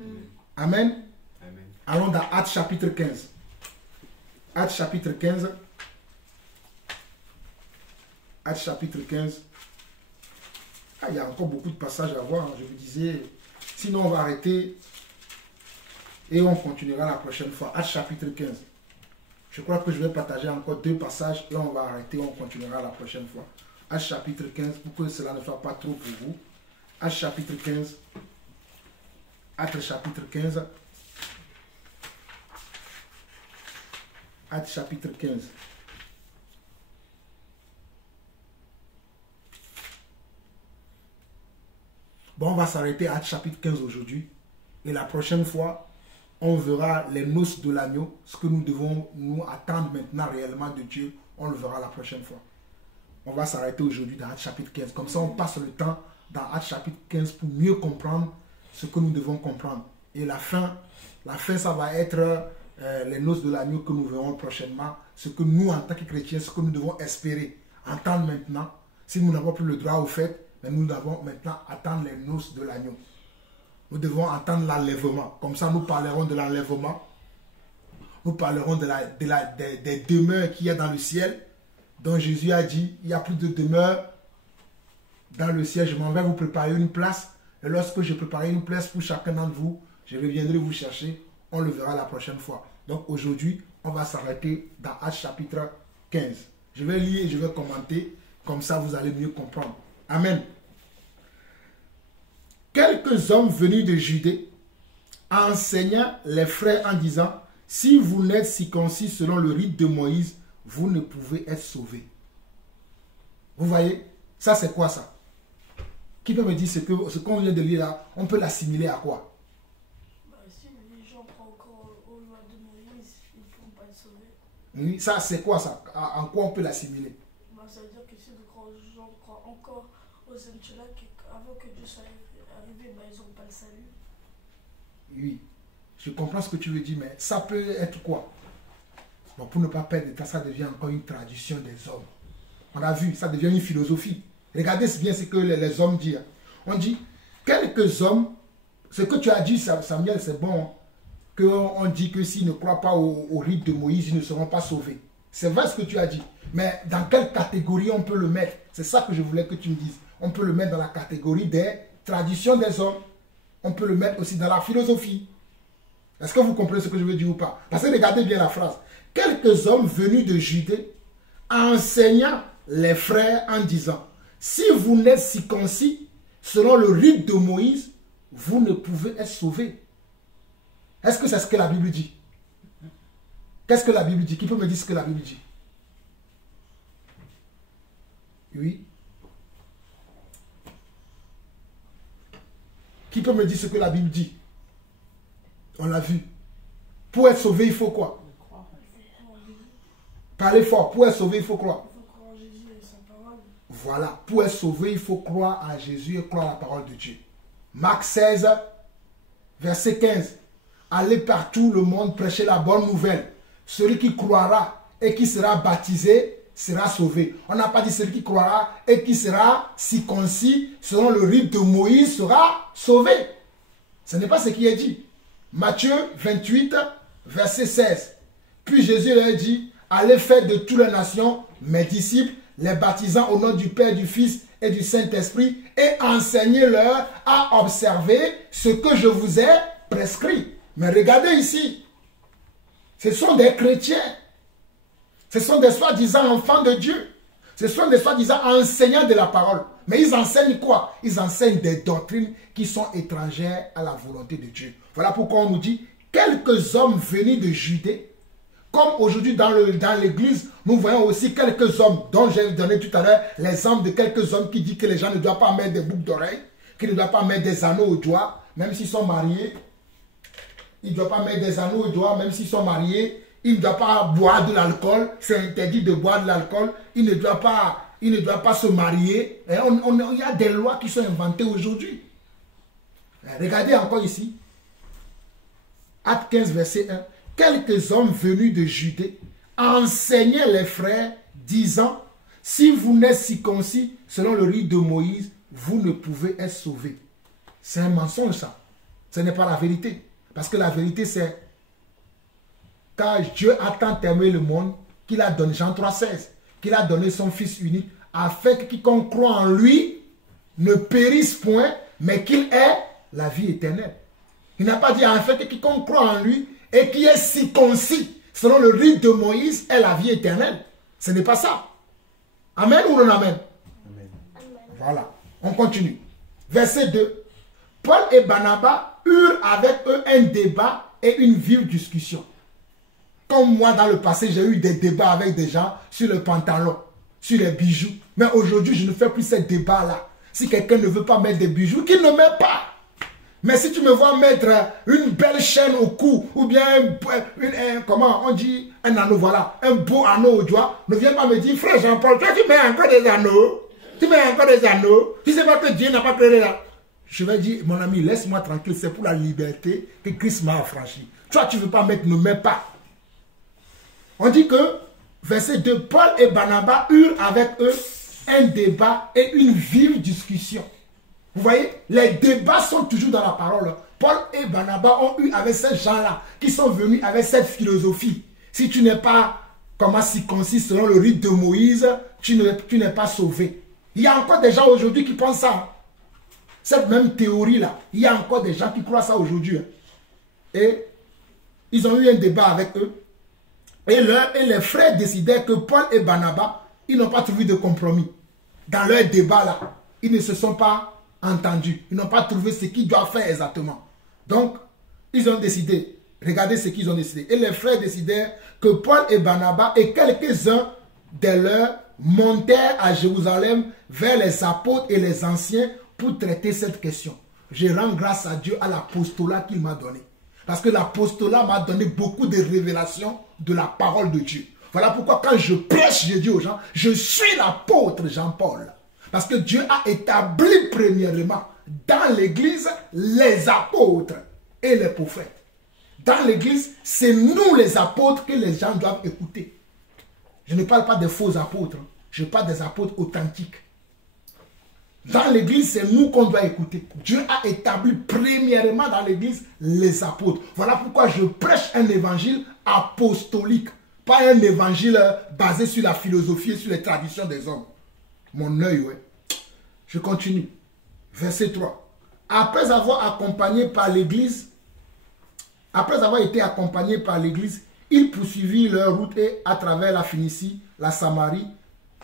Amen. Amen. Allons dans Actes chapitre 15. Actes chapitre 15. Actes chapitre 15. Ah, il y a encore beaucoup de passages à voir, je vous disais. Sinon, on va arrêter et on continuera la prochaine fois. Actes chapitre 15. Je crois que je vais partager encore 2 passages et on va arrêter, on continuera la prochaine fois. Actes chapitre 15, pour que cela ne soit pas trop pour vous. Actes chapitre 15. Actes chapitre 15. Actes chapitre 15. Bon, on va s'arrêter à chapitre 15 aujourd'hui. Et la prochaine fois, on verra les noces de l'agneau. Ce que nous devons nous attendre maintenant réellement de Dieu, on le verra la prochaine fois. On va s'arrêter aujourd'hui dans Actes chapitre 15. Comme ça, on passe le temps dans Actes chapitre 15 pour mieux comprendre ce que nous devons comprendre. Et la fin, ça va être les noces de l'agneau que nous verrons prochainement. Ce que nous, en tant que chrétiens, ce que nous devons espérer, entendre maintenant. Si nous n'avons plus le droit au fait, mais nous devons maintenant attendre les noces de l'agneau. Nous devons attendre l'enlèvement. Comme ça, nous parlerons de l'enlèvement. Nous parlerons des demeures qu'il y a dans le ciel. Dont Jésus a dit, il n'y a plus de demeure dans le ciel. Je m'en vais vous préparer une place. Et lorsque je préparerai une place pour chacun d'entre vous, je reviendrai vous chercher. On le verra la prochaine fois. Donc aujourd'hui, on va s'arrêter dans Actes chapitre 15. Je vais lire et je vais commenter. Comme ça, vous allez mieux comprendre. Amen. Quelques hommes venus de Judée enseignaient les frères en disant, si vous n'êtes circoncis selon le rite de Moïse, vous ne pouvez être sauvés. Vous voyez? Ça, c'est quoi ça? Qui peut me dire ce qu'on vient de lire là? On peut l'assimiler à quoi? Si les gens croient encore aux lois de Moïse, ils ne pourront pas être sauvés. Oui, ça, c'est quoi ça? En quoi on peut l'assimiler? Ça veut dire que si les gens croient encore aux saints-là, avant que Dieu soit arrivé, ils n'auront pas le salut. Oui, je comprends ce que tu veux dire, mais ça peut être quoi? Bon, pour ne pas perdre de temps, ça devient encore une tradition des hommes. On a vu, ça devient une philosophie. Regardez bien ce que les hommes disent. On dit, quelques hommes, ce que tu as dit, Samuel, c'est bon, qu'on dit que s'ils ne croient pas au rite de Moïse, ils ne seront pas sauvés. C'est vrai ce que tu as dit. Mais dans quelle catégorie on peut le mettre? C'est ça que je voulais que tu me dises. On peut le mettre dans la catégorie des traditions des hommes. On peut le mettre aussi dans la philosophie. Est-ce que vous comprenez ce que je veux dire ou pas? Parce que regardez bien la phrase. Quelques hommes venus de Judée enseignant les frères en disant, si vous n'êtes circoncis selon le rite de Moïse, vous ne pouvez être sauvés. Est-ce que c'est ce que la Bible dit? Qu'est-ce que la Bible dit? Qui peut me dire ce que la Bible dit? Oui. Qui peut me dire ce que la Bible dit? On l'a vu. Pour être sauvé, il faut quoi? Parlez fort. Pour être sauvé, il faut croire. Il faut croire en Jésus et sa parole. Voilà. Pour être sauvé, il faut croire à Jésus et croire à la parole de Dieu. Marc 16, verset 15. Allez partout le monde, prêchez la bonne nouvelle. Celui qui croira et qui sera baptisé sera sauvé. On n'a pas dit celui qui croira et qui sera circoncis selon le rite de Moïse sera sauvé. Ce n'est pas ce qui est dit. Matthieu 28, verset 16. Puis Jésus leur dit, allez faire de toutes les nations mes disciples, les baptisant au nom du Père, du Fils et du Saint-Esprit, et enseignez-leur à observer ce que je vous ai prescrit. Mais regardez ici, ce sont des chrétiens, ce sont des soi-disant enfants de Dieu, ce sont des soi-disant enseignants de la parole. Mais ils enseignent quoi? Ils enseignent des doctrines qui sont étrangères à la volonté de Dieu. Voilà pourquoi on nous dit, quelques hommes venus de Judée, comme aujourd'hui dans l'église, nous voyons aussi quelques hommes, dont j'ai donné tout à l'heure l'exemple de quelques hommes qui disent que les gens ne doivent pas mettre des boucles d'oreilles, qu'ils ne doivent pas mettre des anneaux aux doigts, même s'ils sont mariés. Ils ne doivent pas mettre des anneaux aux doigts, même s'ils sont mariés. Ils ne doivent pas boire de l'alcool. C'est interdit de boire de l'alcool. Ils ne doivent pas se marier. Il y a des lois qui sont inventées aujourd'hui. Regardez encore ici. Acte 15, verset 1. Quelques hommes venus de Judée enseignaient les frères, disant, si vous n'êtes circoncis selon le rite de Moïse, vous ne pouvez être sauvés. C'est un mensonge ça. Ce n'est pas la vérité. Parce que la vérité c'est, car Dieu a tant aimé le monde, qu'il a donné, Jean 3,16, qu'il a donné son Fils unique, afin que quiconque croit en lui ne périsse point, mais qu'il ait la vie éternelle. Il n'a pas dit afin que quiconque croit en lui et qui est circoncis selon le rite de Moïse ait la vie éternelle. Ce n'est pas ça. Amen ou non amen? Amen. Voilà, on continue. Verset 2. Paul et Barnabas eurent avec eux un débat et une vive discussion. Comme moi dans le passé, j'ai eu des débats avec des gens sur le pantalon, sur les bijoux. Mais aujourd'hui, je ne fais plus ces débats-là. Si quelqu'un ne veut pas mettre des bijoux, qu'il ne met pas. Mais si tu me vois mettre une belle chaîne au cou, ou bien comment on dit, un anneau, voilà, un beau anneau au doigt, ne viens pas me dire, frère Jean-Paul, toi tu mets encore des anneaux, tu mets encore des anneaux, tu sais pas que Dieu n'a pas créé là. Je vais dire, mon ami, laisse-moi tranquille, c'est pour la liberté que Christ m'a affranchi. Toi tu ne veux pas mettre, ne mets pas. On dit que, verset 2, Paul et Barnabas eurent avec eux un débat et une vive discussion. Vous voyez, les débats sont toujours dans la parole. Paul et Barnabas ont eu avec ces gens-là qui sont venus avec cette philosophie. Si tu n'es pas comment circoncis selon le rite de Moïse, tu n'es pas sauvé. Il y a encore des gens aujourd'hui qui pensent ça. Cette même théorie-là, il y a encore des gens qui croient ça aujourd'hui. Et ils ont eu un débat avec eux. Et les frères décidaient que Paul et Barnabas, ils n'ont pas trouvé de compromis. Dans leur débat-là, ils ne se sont pas entendus. Ils n'ont pas trouvé ce qu'ils doivent faire exactement. Donc, ils ont décidé. Regardez ce qu'ils ont décidé. Et les frères décidèrent que Paul et Barnabas et quelques-uns de leurs montèrent à Jérusalem vers les apôtres et les anciens pour traiter cette question. Je rends grâce à Dieu à l'apostolat qu'il m'a donné. Parce que l'apostolat m'a donné beaucoup de révélations de la parole de Dieu. Voilà pourquoi quand je prêche, je dis aux gens, je suis l'apôtre Jean-Paul. Parce que Dieu a établi premièrement dans l'église les apôtres et les prophètes. Dans l'église, c'est nous les apôtres que les gens doivent écouter. Je ne parle pas des faux apôtres, je parle des apôtres authentiques. Dans l'église, c'est nous qu'on doit écouter. Dieu a établi premièrement dans l'église les apôtres. Voilà pourquoi je prêche un évangile apostolique. Pas un évangile basé sur la philosophie et sur les traditions des hommes. Mon œil, ouais. Je continue. Verset 3. Après avoir été accompagnés par l'église, ils poursuivirent leur route et à travers la Phénicie, la Samarie,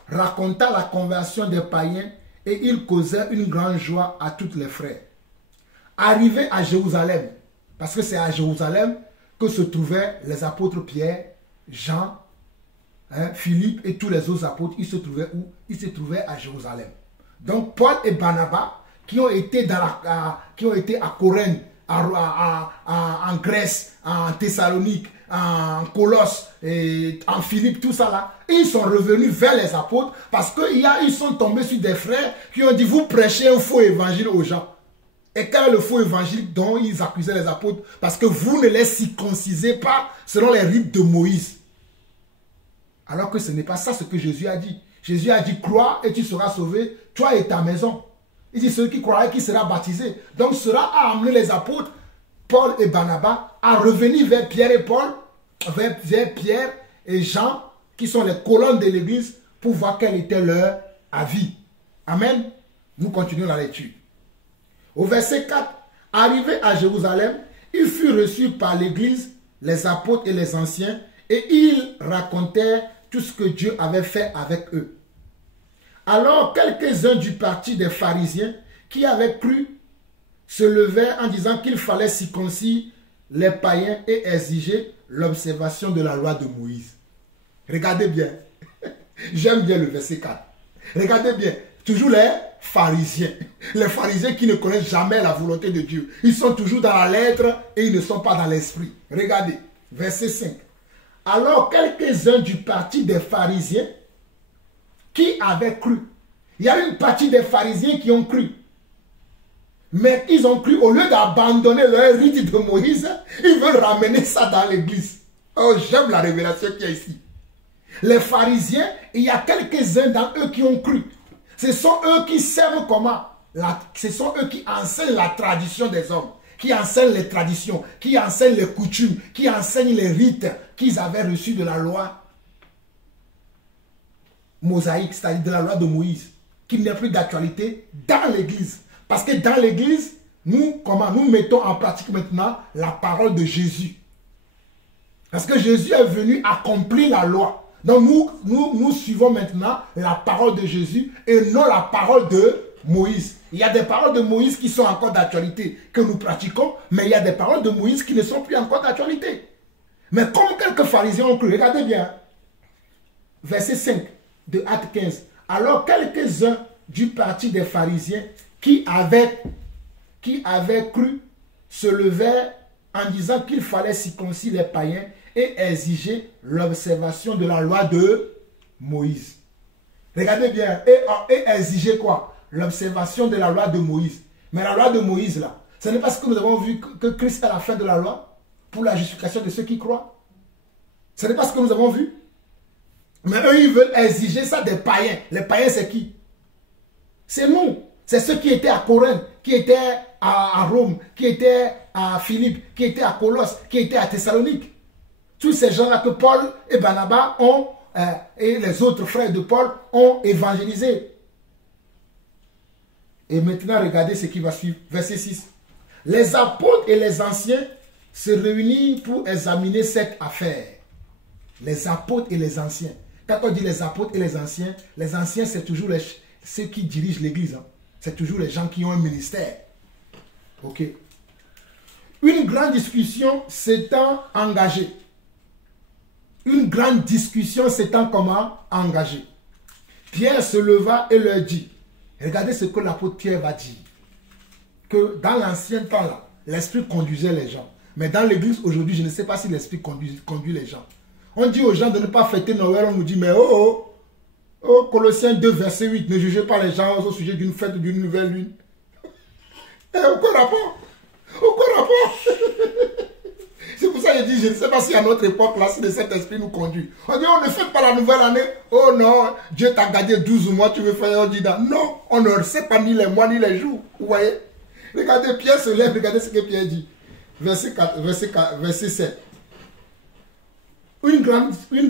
raconta la conversion des païens et ils causèrent une grande joie à tous les frères. Arrivés à Jérusalem, parce que c'est à Jérusalem que se trouvaient les apôtres Pierre, Jean, Philippe et tous les autres apôtres, ils se trouvaient où? Ils se trouvaient à Jérusalem. Donc Paul et Barnabas, qui ont été à Corinthe, en Grèce, en Thessalonique, en Colosse, et en Philippe, tout ça là, ils sont revenus vers les apôtres parce qu'ils sont tombés sur des frères qui ont dit, vous prêchez un faux évangile aux gens. Et quel est le faux évangile dont ils accusaient les apôtres? Parce que vous ne les circoncisez pas selon les rites de Moïse. Alors que ce n'est pas ça ce que Jésus a dit. Jésus a dit, crois et tu seras sauvé, toi et ta maison. Il dit, celui qui croira et qui sera baptisé. Donc cela a amené les apôtres, Paul et Barnabas, à revenir vers Pierre et Paul, vers Pierre et Jean, qui sont les colonnes de l'église, pour voir quel était leur avis. Amen. Nous continuons la lecture. Au verset 4, arrivé à Jérusalem, il fut reçu par l'église, les apôtres et les anciens, et ils racontèrent tout ce que Dieu avait fait avec eux. Alors quelques-uns du parti des pharisiens qui avaient cru se levèrent en disant qu'il fallait circoncire les païens et exiger l'observation de la loi de Moïse. Regardez bien. J'aime bien le verset 4. Regardez bien. Toujours les pharisiens. Les pharisiens qui ne connaissent jamais la volonté de Dieu. Ils sont toujours dans la lettre et ils ne sont pas dans l'esprit. Regardez. Verset 5. Alors quelques-uns du parti des pharisiens qui avaient cru. Il y a une partie des pharisiens qui ont cru. Mais ils ont cru, au lieu d'abandonner leur rite de Moïse, ils veulent ramener ça dans l'église. Oh, j'aime la révélation qu'il y a ici. Les pharisiens, il y a quelques-uns d'entre eux qui ont cru. Ce sont eux qui servent comment? Ce sont eux qui enseignent la tradition des hommes, qui enseignent les traditions, qui enseignent les coutumes, qui enseignent les rites qu'ils avaient reçus de la loi mosaïque, c'est-à-dire de la loi de Moïse, qui n'est plus d'actualité dans l'église. Parce que dans l'église, nous mettons en pratique maintenant la parole de Jésus. Parce que Jésus est venu accomplir la loi. Donc nous suivons maintenant la parole de Jésus et non la parole de Moïse. Il y a des paroles de Moïse qui sont encore d'actualité, que nous pratiquons, mais il y a des paroles de Moïse qui ne sont plus encore d'actualité. Mais comme quelques pharisiens ont cru, regardez bien, verset 5 de Acte 15. Alors quelques-uns du parti des pharisiens qui avaient cru se levaient en disant qu'il fallait circoncire les païens et exiger l'observation de la loi de Moïse. Regardez bien, et exiger quoi? L'observation de la loi de Moïse. Mais la loi de Moïse là, ce n'est pas ce que nous avons vu que Christ est à la fin de la loi pour la justification de ceux qui croient. Ce n'est pas ce que nous avons vu. Mais eux, ils veulent exiger ça des païens. Les païens, c'est qui? C'est nous. C'est ceux qui étaient à Corinthe, qui étaient à Rome, qui étaient à Philippe, qui étaient à Colosse, qui étaient à Thessalonique. Tous ces gens-là que Paul et Barnabas ont, et les autres frères de Paul ont évangélisé. Et maintenant, regardez ce qui va suivre. Verset 6. Les apôtres et les anciens se réunissent pour examiner cette affaire. Les apôtres et les anciens. Quand on dit les apôtres et les anciens c'est toujours ceux qui dirigent l'église. Hein. C'est toujours les gens qui ont un ministère. Ok. Une grande discussion s'étant engagée. Une grande discussion s'étant comment engagée. Pierre se leva et leur dit, regardez ce que l'apôtre Pierre va dire. Que dans l'ancien temps là, l'esprit conduisait les gens. Mais dans l'église aujourd'hui, je ne sais pas si l'esprit conduit les gens. On dit aux gens de ne pas fêter Noël, on nous dit, mais Colossiens 2, verset 8, ne jugez pas les gens au sujet d'une fête ou d'une nouvelle lune. Aucun rapport. Aucun rapport. C'est pour ça que je dis, je ne sais pas si à notre époque, là, si le Saint-Esprit nous conduit. On dit, on ne fête pas la nouvelle année. Oh non, Dieu t'a gardé 12 mois, tu veux faire un dida. Non, on ne sait pas ni les mois ni les jours. Vous voyez? Regardez, Pierre se lève, regardez ce que Pierre dit. Verset 7. Une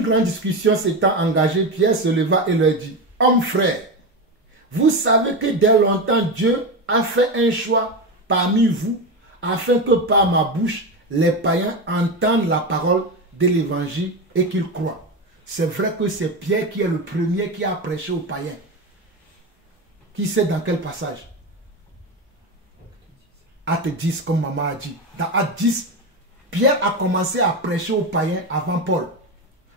grande discussion s'étant engagée, Pierre se leva et leur dit, hommes frères, vous savez que dès longtemps Dieu a fait un choix parmi vous, afin que par ma bouche, les païens entendent la parole de l'évangile et qu'ils croient. C'est vrai que c'est Pierre qui est le premier qui a prêché aux païens. Qui sait dans quel passage? Acte 10, comme maman a dit. Dans Acte 10, Pierre a commencé à prêcher aux païens avant Paul.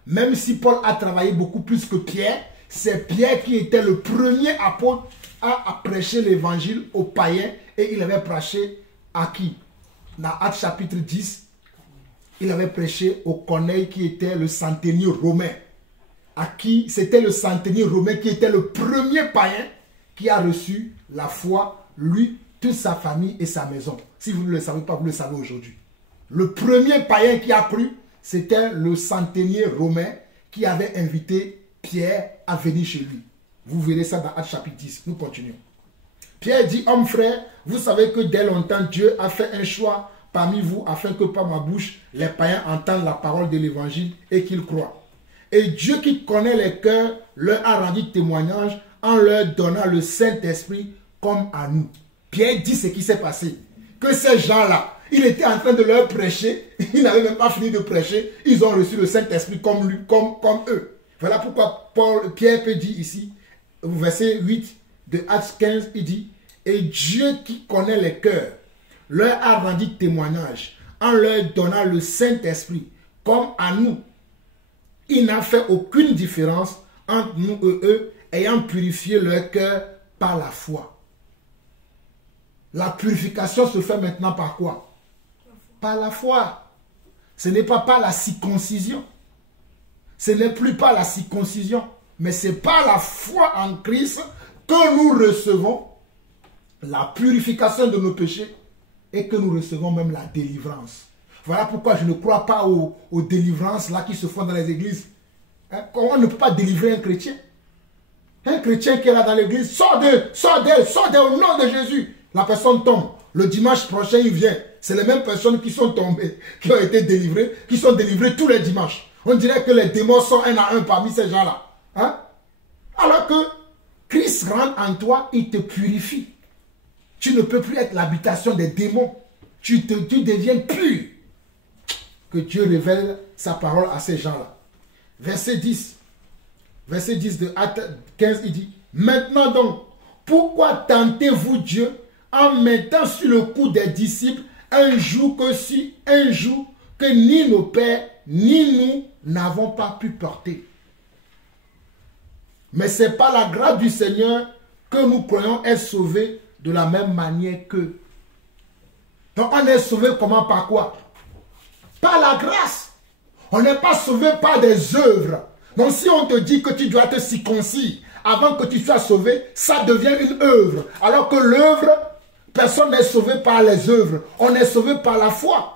Même si Paul a travaillé beaucoup plus que Pierre, c'est Pierre qui était le premier apôtre à prêcher l'évangile aux païens et il avait prêché à qui? Dans Acte chapitre 10, il avait prêché au Corneille qui était le centenier romain. À qui? C'était le centenier romain qui était le premier païen qui a reçu la foi, lui, toute sa famille et sa maison. Si vous ne le savez pas, vous le savez aujourd'hui. Le premier païen qui a cru, c'était le centenier romain qui avait invité Pierre à venir chez lui. Vous verrez ça dans Acte chapitre 10. Nous continuons. Pierre dit, hommes frères, vous savez que dès longtemps Dieu a fait un choix parmi vous afin que par ma bouche, les païens entendent la parole de l'évangile et qu'ils croient. Et Dieu qui connaît les cœurs leur a rendu témoignage en leur donnant le Saint-Esprit comme à nous. Pierre dit ce qui s'est passé. Que ces gens-là, il était en train de leur prêcher, ils n'avaient même pas fini de prêcher, ils ont reçu le Saint-Esprit comme eux. Voilà pourquoi Pierre peut dire ici, au verset 8 de Acte 15, il dit, et Dieu qui connaît les cœurs leur a rendu témoignage en leur donnant le Saint-Esprit comme à nous. Il n'a fait aucune différence entre nous et eux, ayant purifié leur cœur par la foi. La purification se fait maintenant par quoi? Par la foi. Ce n'est pas par la circoncision. Ce n'est plus par la circoncision, mais c'est par la foi en Christ que nous recevons la purification de nos péchés et que nous recevons même la délivrance. Voilà pourquoi je ne crois pas aux délivrances là qui se font dans les églises. On ne peut pas délivrer un chrétien. Un chrétien qui est là dans l'église, sort d'elle, au nom de Jésus. La personne tombe. Le dimanche prochain, il vient. C'est les mêmes personnes qui sont tombées, qui ont été délivrées, qui sont délivrées tous les dimanches. On dirait que les démons sont un à un parmi ces gens-là. Hein? Alors que Christ rentre en toi, il te purifie. Tu ne peux plus être l'habitation des démons. Tu deviens pur. Que Dieu révèle sa parole à ces gens-là. Verset 10 de Acte 15, il dit, maintenant donc, pourquoi tentez-vous Dieu en mettant sur le cou des disciples un joug que ni nos pères, ni nous n'avons pas pu porter. Mais c'est par la grâce du Seigneur que nous croyons être sauvés de la même manière qu'eux. Donc on est sauvé comment? Par quoi? Par la grâce. On n'est pas sauvé par des œuvres. Donc si on te dit que tu dois te circoncire avant que tu sois sauvé, ça devient une œuvre. Alors que l'œuvre, personne n'est sauvé par les œuvres. On est sauvé par la foi.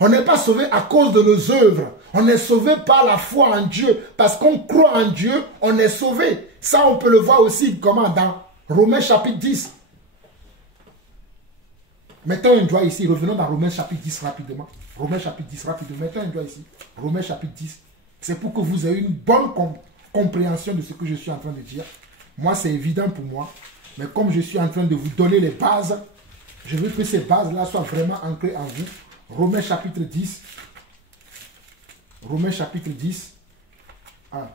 On n'est pas sauvé à cause de nos œuvres. On est sauvé par la foi en Dieu. Parce qu'on croit en Dieu, on est sauvé. Ça, on peut le voir aussi comment? Dans Romains chapitre 10. Mettons un doigt ici. Revenons dans Romains chapitre 10 rapidement. Romains chapitre 10 rapidement. Mettons un doigt ici. Romains chapitre 10. C'est pour que vous ayez une bonne compréhension de ce que je suis en train de dire. Moi, c'est évident pour moi. Mais comme je suis en train de vous donner les bases, je veux que ces bases-là soient vraiment ancrées en vous. Romains chapitre 10. Romains chapitre 10. Ah,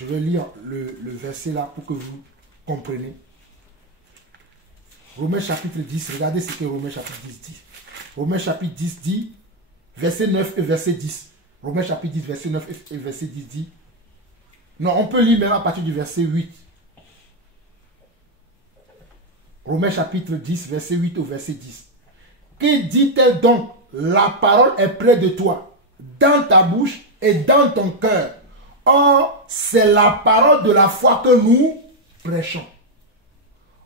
je vais lire le verset là pour que vous compreniez. Romains chapitre 10. Regardez ce que Romains chapitre 10 dit. Romains chapitre 10 dit, verset 9 et verset 10. Romains chapitre 10, verset 9 et verset 10 dit. Non, on peut lire même à partir du verset 8. Romains chapitre 10, verset 8 au verset 10. Que dit-elle donc? La parole est près de toi, dans ta bouche et dans ton cœur. Or, c'est la parole de la foi que nous prêchons.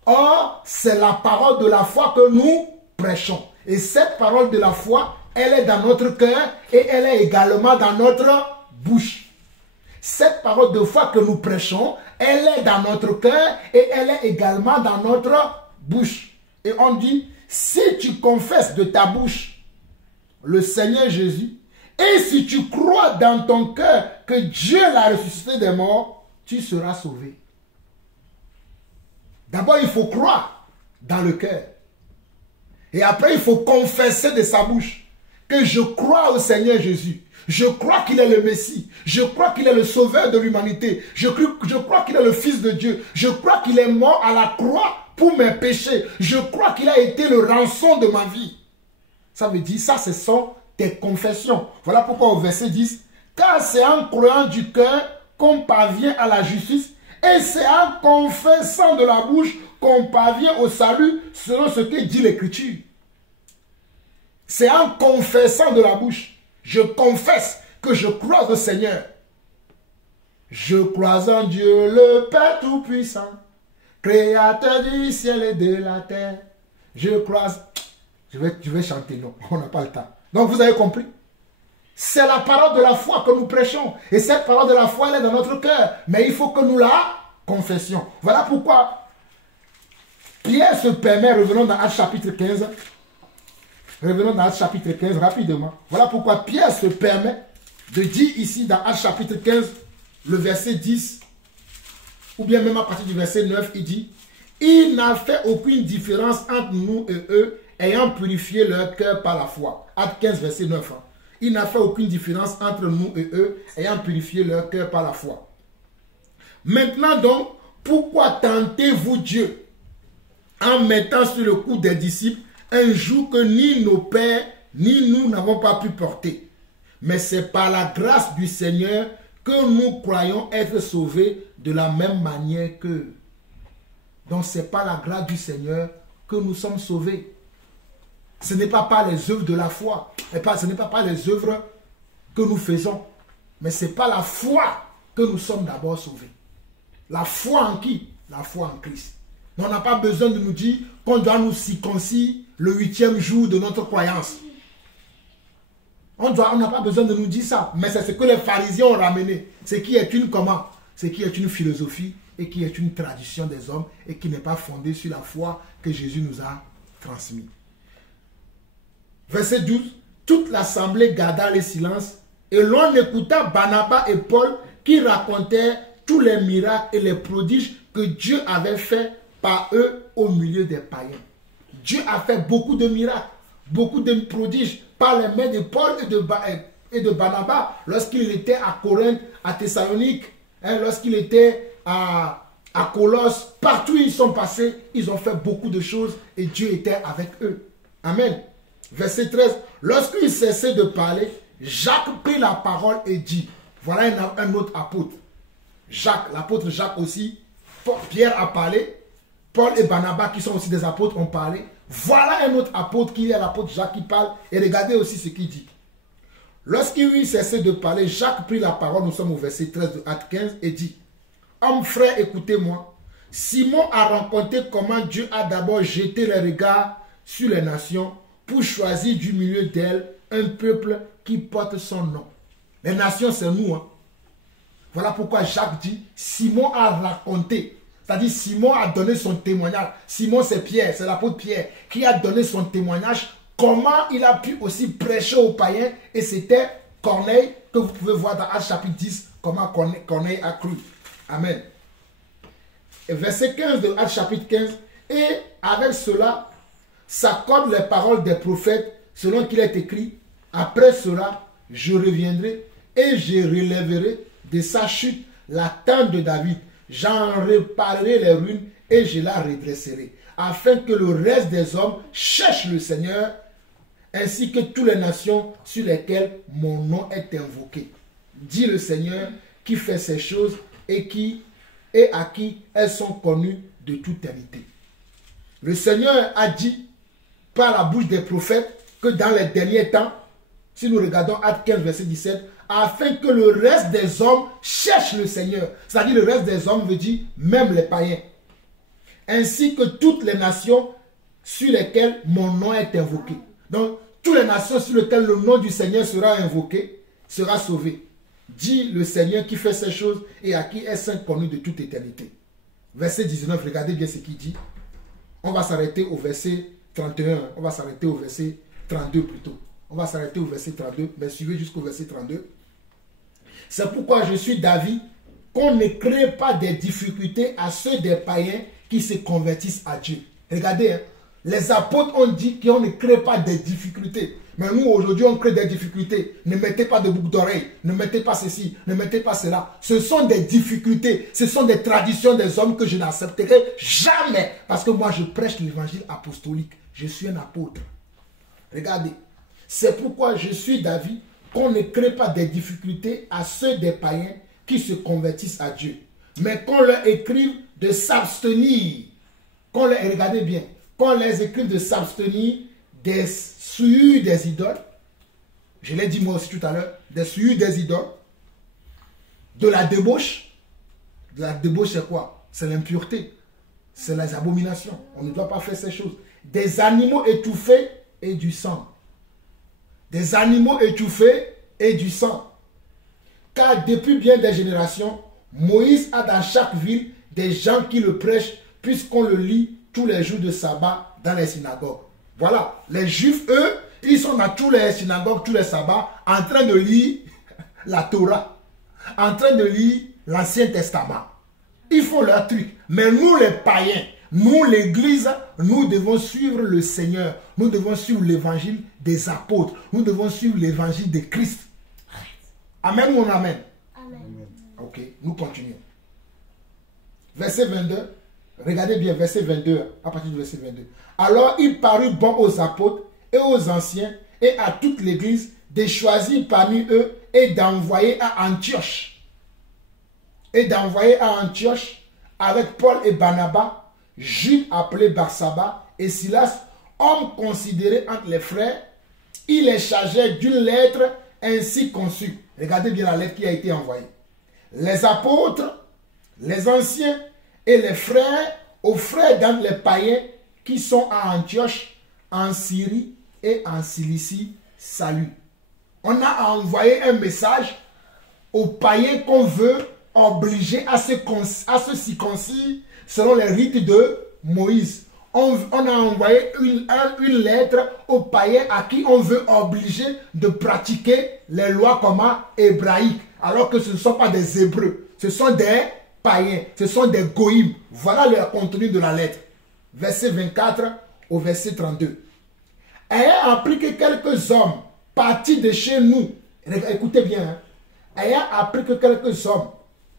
Or, c'est la parole de la foi que nous prêchons. Et cette parole de la foi, elle est dans notre cœur et elle est également dans notre bouche. Cette parole de foi que nous prêchons, elle est dans notre cœur et elle est également dans notre bouche. Et on dit, si tu confesses de ta bouche le Seigneur Jésus, et si tu crois dans ton cœur que Dieu l'a ressuscité des morts, tu seras sauvé. D'abord, il faut croire dans le cœur. Et après, il faut confesser de sa bouche que je crois au Seigneur Jésus. Je crois qu'il est le Messie. Je crois qu'il est le sauveur de l'humanité. Je crois qu'il est le Fils de Dieu. Je crois qu'il est mort à la croix pour mes péchés. Je crois qu'il a été le rançon de ma vie. Ça veut dire, ça, ce sont tes confessions. Voilà pourquoi au verset 10, car c'est en croyant du cœur qu'on parvient à la justice et c'est en confessant de la bouche qu'on parvient au salut selon ce que dit l'Écriture. C'est en confessant de la bouche. Je confesse que je crois au Seigneur. Je crois en Dieu, le Père Tout-Puissant, Créateur du ciel et de la terre. Je crois... Je vais chanter, non, on n'a pas le temps. Donc vous avez compris? C'est la parole de la foi que nous prêchons. Et cette parole de la foi, elle est dans notre cœur. Mais il faut que nous la confessions. Voilà pourquoi Pierre se permet, revenons dans Actes chapitre 15. Revenons dans Actes chapitre 15 rapidement. Voilà pourquoi Pierre se permet de dire ici dans Actes chapitre 15, le verset 10, ou bien même à partir du verset 9, il dit, il n'a fait aucune différence entre nous et eux, ayant purifié leur cœur par la foi. Acte 15, verset 9. Il n'a fait aucune différence entre nous et eux, ayant purifié leur cœur par la foi. Maintenant donc, pourquoi tentez-vous Dieu en mettant sur le cou des disciples un joug que ni nos pères, ni nous n'avons pas pu porter? Mais c'est par la grâce du Seigneur que nous croyons être sauvés de la même manière qu'eux. Donc c'est par la grâce du Seigneur que nous sommes sauvés. Ce n'est pas par les œuvres de la foi. Ce n'est pas par les œuvres que nous faisons. Mais c'est par la foi que nous sommes d'abord sauvés. La foi en qui? La foi en Christ. Mais on n'a pas besoin de nous dire qu'on doit nous circoncire le 8e jour de notre croyance. On n'a pas besoin de nous dire ça. Mais c'est ce que les pharisiens ont ramené. Ce qui est une comment? Ce qui est une philosophie et qui est une tradition des hommes et qui n'est pas fondée sur la foi que Jésus nous a transmise. Verset 12. Toute l'assemblée garda le silence et l'on écouta Barnabas et Paul qui racontaient tous les miracles et les prodiges que Dieu avait fait par eux au milieu des païens. Dieu a fait beaucoup de miracles, beaucoup de prodiges par les mains de Paul et de Barnabas lorsqu'il était à Corinthe, à Thessalonique, lorsqu'il était à Colosse. Partout où ils sont passés, ils ont fait beaucoup de choses et Dieu était avec eux. Amen. Verset 13. Lorsqu'il cessait de parler, Jacques prit la parole et dit, voilà un autre apôtre. Jacques, l'apôtre Jacques aussi, Pierre a parlé, Paul et Barnabas qui sont aussi des apôtres ont parlé. Voilà un autre apôtre qui est l'apôtre Jacques qui parle. Et regardez aussi ce qu'il dit. Lorsqu'il eut cessé de parler, Jacques prit la parole, nous sommes au verset 13 de Acte 15, et dit, hommes frères, écoutez-moi. Simon a rencontré comment Dieu a d'abord jeté les regards sur les nations pour choisir du milieu d'elles un peuple qui porte son nom. Les nations, c'est nous. Hein. Voilà pourquoi Jacques dit, Simon a raconté. C'est-à-dire, Simon a donné son témoignage. Simon, c'est Pierre, c'est l'apôtre Pierre, qui a donné son témoignage. Comment il a pu aussi prêcher aux païens. Et c'était Corneille, que vous pouvez voir dans Actes chapitre 10, comment Corneille a cru. Amen. Et verset 15 de Actes chapitre 15. Et avec cela, s'accordent les paroles des prophètes, selon qu'il est écrit, après cela, je reviendrai et je relèverai de sa chute la tente de David. J'en réparerai les ruines et je la redresserai, afin que le reste des hommes cherche le Seigneur, ainsi que toutes les nations sur lesquelles mon nom est invoqué. Dit le Seigneur qui fait ces choses et à qui elles sont connues de toute éternité. Le Seigneur a dit par la bouche des prophètes que dans les derniers temps, si nous regardons Acte 15, verset 17, afin que le reste des hommes cherche le Seigneur. C'est-à-dire le reste des hommes veut dire même les païens. Ainsi que toutes les nations sur lesquelles mon nom est invoqué. Donc, toutes les nations sur lesquelles le nom du Seigneur sera invoqué, sera sauvé. Dit le Seigneur qui fait ces choses et à qui est saint connu de toute éternité. Verset 19, regardez bien ce qu'il dit. On va s'arrêter au verset 31. On va s'arrêter au verset 32 plutôt. On va s'arrêter au verset 32, mais suivez jusqu'au verset 32. C'est pourquoi je suis d'avis qu'on ne crée pas des difficultés à ceux des païens qui se convertissent à Dieu. Regardez, hein, les apôtres ont dit qu'on ne crée pas des difficultés. Mais nous, aujourd'hui, on crée des difficultés. Ne mettez pas de boucles d'oreilles, ne mettez pas ceci, ne mettez pas cela. Ce sont des difficultés, ce sont des traditions des hommes que je n'accepterai jamais. Parce que moi, je prêche l'évangile apostolique. Je suis un apôtre. Regardez. C'est pourquoi je suis d'avis qu'on ne crée pas des difficultés à ceux des païens qui se convertissent à Dieu. Mais qu'on leur écrive de s'abstenir. Regardez bien. Qu'on les écrive de s'abstenir des souillures des idoles. Je l'ai dit moi aussi tout à l'heure. Des souillures des idoles. De la débauche. De la débauche c'est quoi? C'est l'impureté. C'est les abominations. On ne doit pas faire ces choses. Des animaux étouffés et du sang. Des animaux étouffés et du sang. Car depuis bien des générations, Moïse a dans chaque ville des gens qui le prêchent, puisqu'on le lit tous les jours de sabbat dans les synagogues. Voilà, les juifs, eux, ils sont dans tous les synagogues, tous les sabbats, en train de lire la Torah, en train de lire l'Ancien Testament. Ils font leur truc. Mais nous, les païens, nous, l'église, nous devons suivre le Seigneur. Nous devons suivre l'évangile des apôtres. Nous devons suivre l'évangile de Christ. Amen ou non amen? Amen. Ok, nous continuons. Verset 22. Regardez bien, verset 22, à partir du verset 22. Alors il parut bon aux apôtres et aux anciens et à toute l'église de choisir parmi eux et d'envoyer à Antioche. Avec Paul et Barnabas, Jude appelé Barsaba et Silas, hommes considérés entre les frères. Il les chargeait d'une lettre ainsi conçue. Regardez bien la lettre qui a été envoyée. Les apôtres, les anciens et les frères, aux frères d'entre les païens qui sont à Antioche, en Syrie et en Cilicie, salut. On a envoyé un message aux païens qu'on veut obliger à se circoncire selon les rites de Moïse. On a envoyé une lettre aux païens à qui on veut obliger de pratiquer les lois hébraïques, alors que ce ne sont pas des Hébreux, ce sont des païens, ce sont des goïms. Voilà le contenu de la lettre. Verset 24 au verset 32. Ayant appris que quelques hommes partis de chez nous, écoutez bien, hein, ayant appris que quelques hommes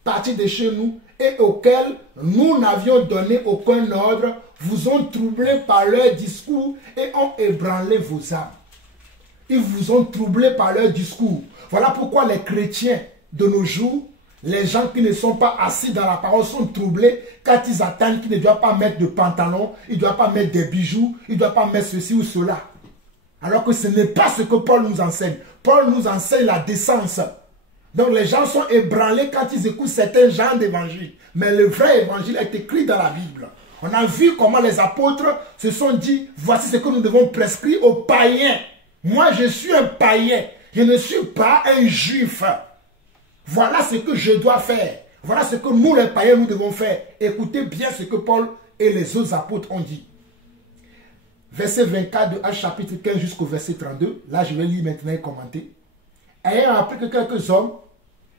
partis de chez nous et auxquels nous n'avions donné aucun ordre, vous ont troublé par leur discours et ont ébranlé vos âmes. Ils vous ont troublé par leur discours. Voilà pourquoi les chrétiens de nos jours, Les gens qui ne sont pas assis dans la parole sont troublés quand ils attendent qu'ils ne doivent pas mettre de pantalon, ils ne doivent pas mettre des bijoux, ils ne doivent pas mettre ceci ou cela. Alors que ce n'est pas ce que Paul nous enseigne. Paul nous enseigne la décence. Donc les gens sont ébranlés quand ils écoutent certains genres d'évangile. Mais le vrai évangile est écrit dans la Bible. On a vu comment les apôtres se sont dit, voici ce que nous devons prescrire aux païens. Moi je suis un païen, je ne suis pas un juif. Voilà ce que je dois faire. Voilà ce que nous les païens nous devons faire. Écoutez bien ce que Paul et les autres apôtres ont dit. Verset 24 de Actes chapitre 15 jusqu'au verset 32. Là je vais lire maintenant et commenter. Ayant appris que quelques hommes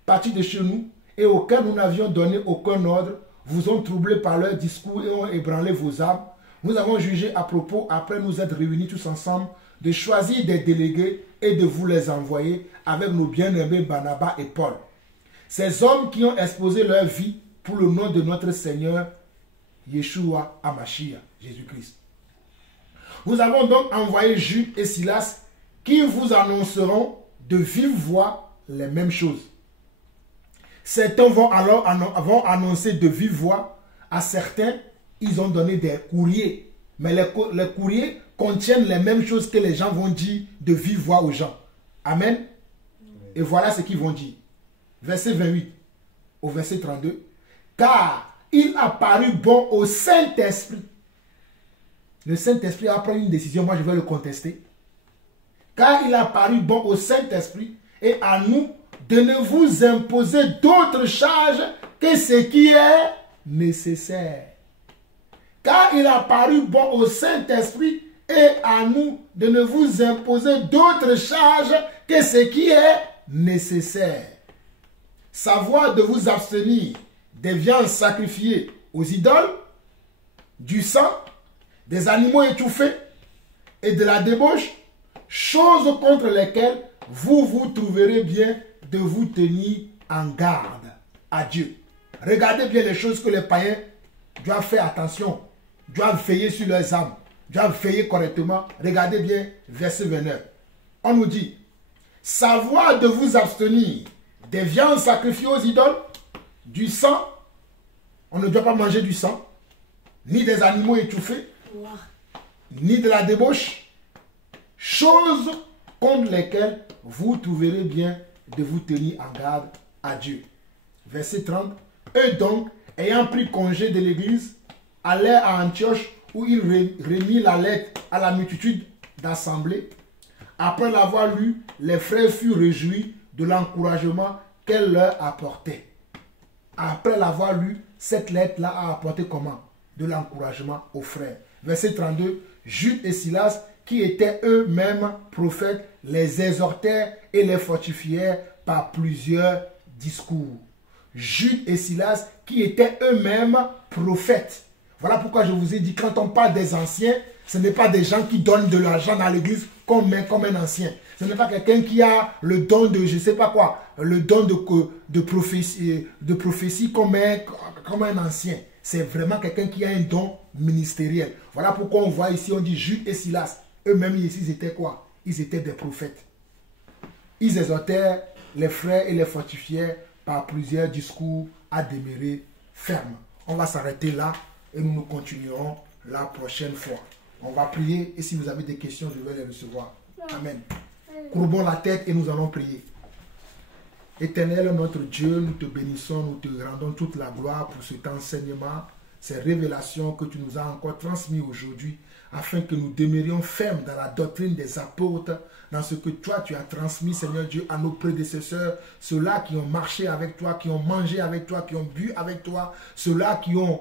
partis de chez nous et auxquels nous n'avions donné aucun ordre vous ont troublé par leur discours et ont ébranlé vos âmes, nous avons jugé à propos, après nous être réunis tous ensemble, de choisir des délégués et de vous les envoyer avec nos bien-aimés Barnabas et Paul. Ces hommes qui ont exposé leur vie pour le nom de notre Seigneur Yeshua HaMashiach, Jésus-Christ. Nous avons donc envoyé Jude et Silas qui vous annonceront de vive voix les mêmes choses. Certains vont alors annoncer de vive voix à certains, ils ont donné des courriers. Mais les courriers contiennent les mêmes choses que les gens vont dire de vive voix aux gens. Amen. Et voilà ce qu'ils vont dire. Verset 28 au verset 32. Car il a paru bon au Saint-Esprit. Le Saint-Esprit a pris une décision, moi je vais le contester. Car il a paru bon au Saint-Esprit et à nous de ne vous imposer d'autres charges que ce qui est nécessaire. Car il a paru bon au Saint-Esprit et à nous de ne vous imposer d'autres charges que ce qui est nécessaire. Savoir de vous abstenir des viandes sacrifiées aux idoles, du sang, des animaux étouffés et de la débauche, choses contre lesquelles vous vous trouverez bien de vous tenir en garde à Dieu. Regardez bien les choses que les païens doivent faire attention, doivent veiller sur leurs âmes, doivent veiller correctement. Regardez bien verset 29. On nous dit, savoir de vous abstenir des viandes sacrifiées aux idoles, du sang, on ne doit pas manger du sang, ni des animaux étouffés, ni de la débauche, choses contre lesquelles vous trouverez bien de vous tenir en garde à Dieu. Verset 30. Eux donc, ayant pris congé de l'église, allèrent à Antioche où il remit la lettre à la multitude d'assemblées. Après l'avoir lu, les frères furent réjouis de l'encouragement qu'elle leur apportait. Après l'avoir lu, cette lettre-là a apporté comment? De l'encouragement aux frères. Verset 32. Jude et Silas, qui étaient eux-mêmes prophètes, les exhortèrent et les fortifièrent par plusieurs discours. Jude et Silas, qui étaient eux-mêmes prophètes. Voilà pourquoi je vous ai dit, quand on parle des anciens, ce n'est pas des gens qui donnent de l'argent dans l'église comme un ancien. Ce n'est pas quelqu'un qui a le don de, je ne sais pas quoi, le don de prophétie comme un ancien. C'est vraiment quelqu'un qui a un don ministériel. Voilà pourquoi on voit ici, on dit Jude et Silas. Eux-mêmes ici, ils étaient quoi? Ils étaient des prophètes. Ils exhortèrent les frères et les fortifièrent par plusieurs discours à demeurer fermes. On va s'arrêter là et nous continuerons la prochaine fois. On va prier et si vous avez des questions, je vais les recevoir. Amen. Courbons la tête et nous allons prier. Éternel, notre Dieu, nous te bénissons, nous te rendons toute la gloire pour cet enseignement, ces révélations que tu nous as encore transmises aujourd'hui, afin que nous demeurions fermes dans la doctrine des apôtres, dans ce que toi tu as transmis, Seigneur Dieu, à nos prédécesseurs, ceux-là qui ont marché avec toi, qui ont mangé avec toi, qui ont bu avec toi, ceux-là qui ont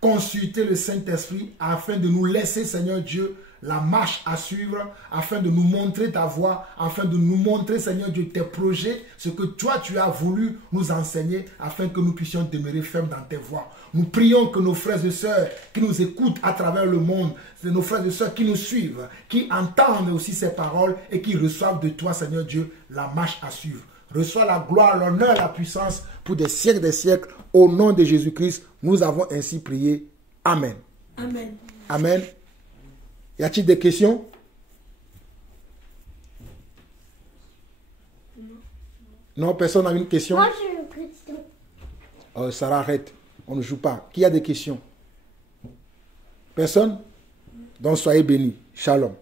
consulté le Saint-Esprit, afin de nous laisser, Seigneur Dieu, la marche à suivre, afin de nous montrer ta voie, afin de nous montrer, Seigneur Dieu, tes projets, ce que toi tu as voulu nous enseigner, afin que nous puissions demeurer fermes dans tes voies. Nous prions que nos frères et sœurs qui nous écoutent à travers le monde, nos frères et sœurs qui nous suivent, qui entendent aussi ces paroles et qui reçoivent de toi, Seigneur Dieu, la marche à suivre. Reçois la gloire, l'honneur, la puissance pour des siècles. Au nom de Jésus-Christ, nous avons ainsi prié. Amen. Amen. Amen. Y a-t-il des questions? Non, personne n'a une question? Moi, j'ai une petite Sarah, arrête. On ne joue pas. Qui a des questions? Personne? Donc soyez bénis. Shalom.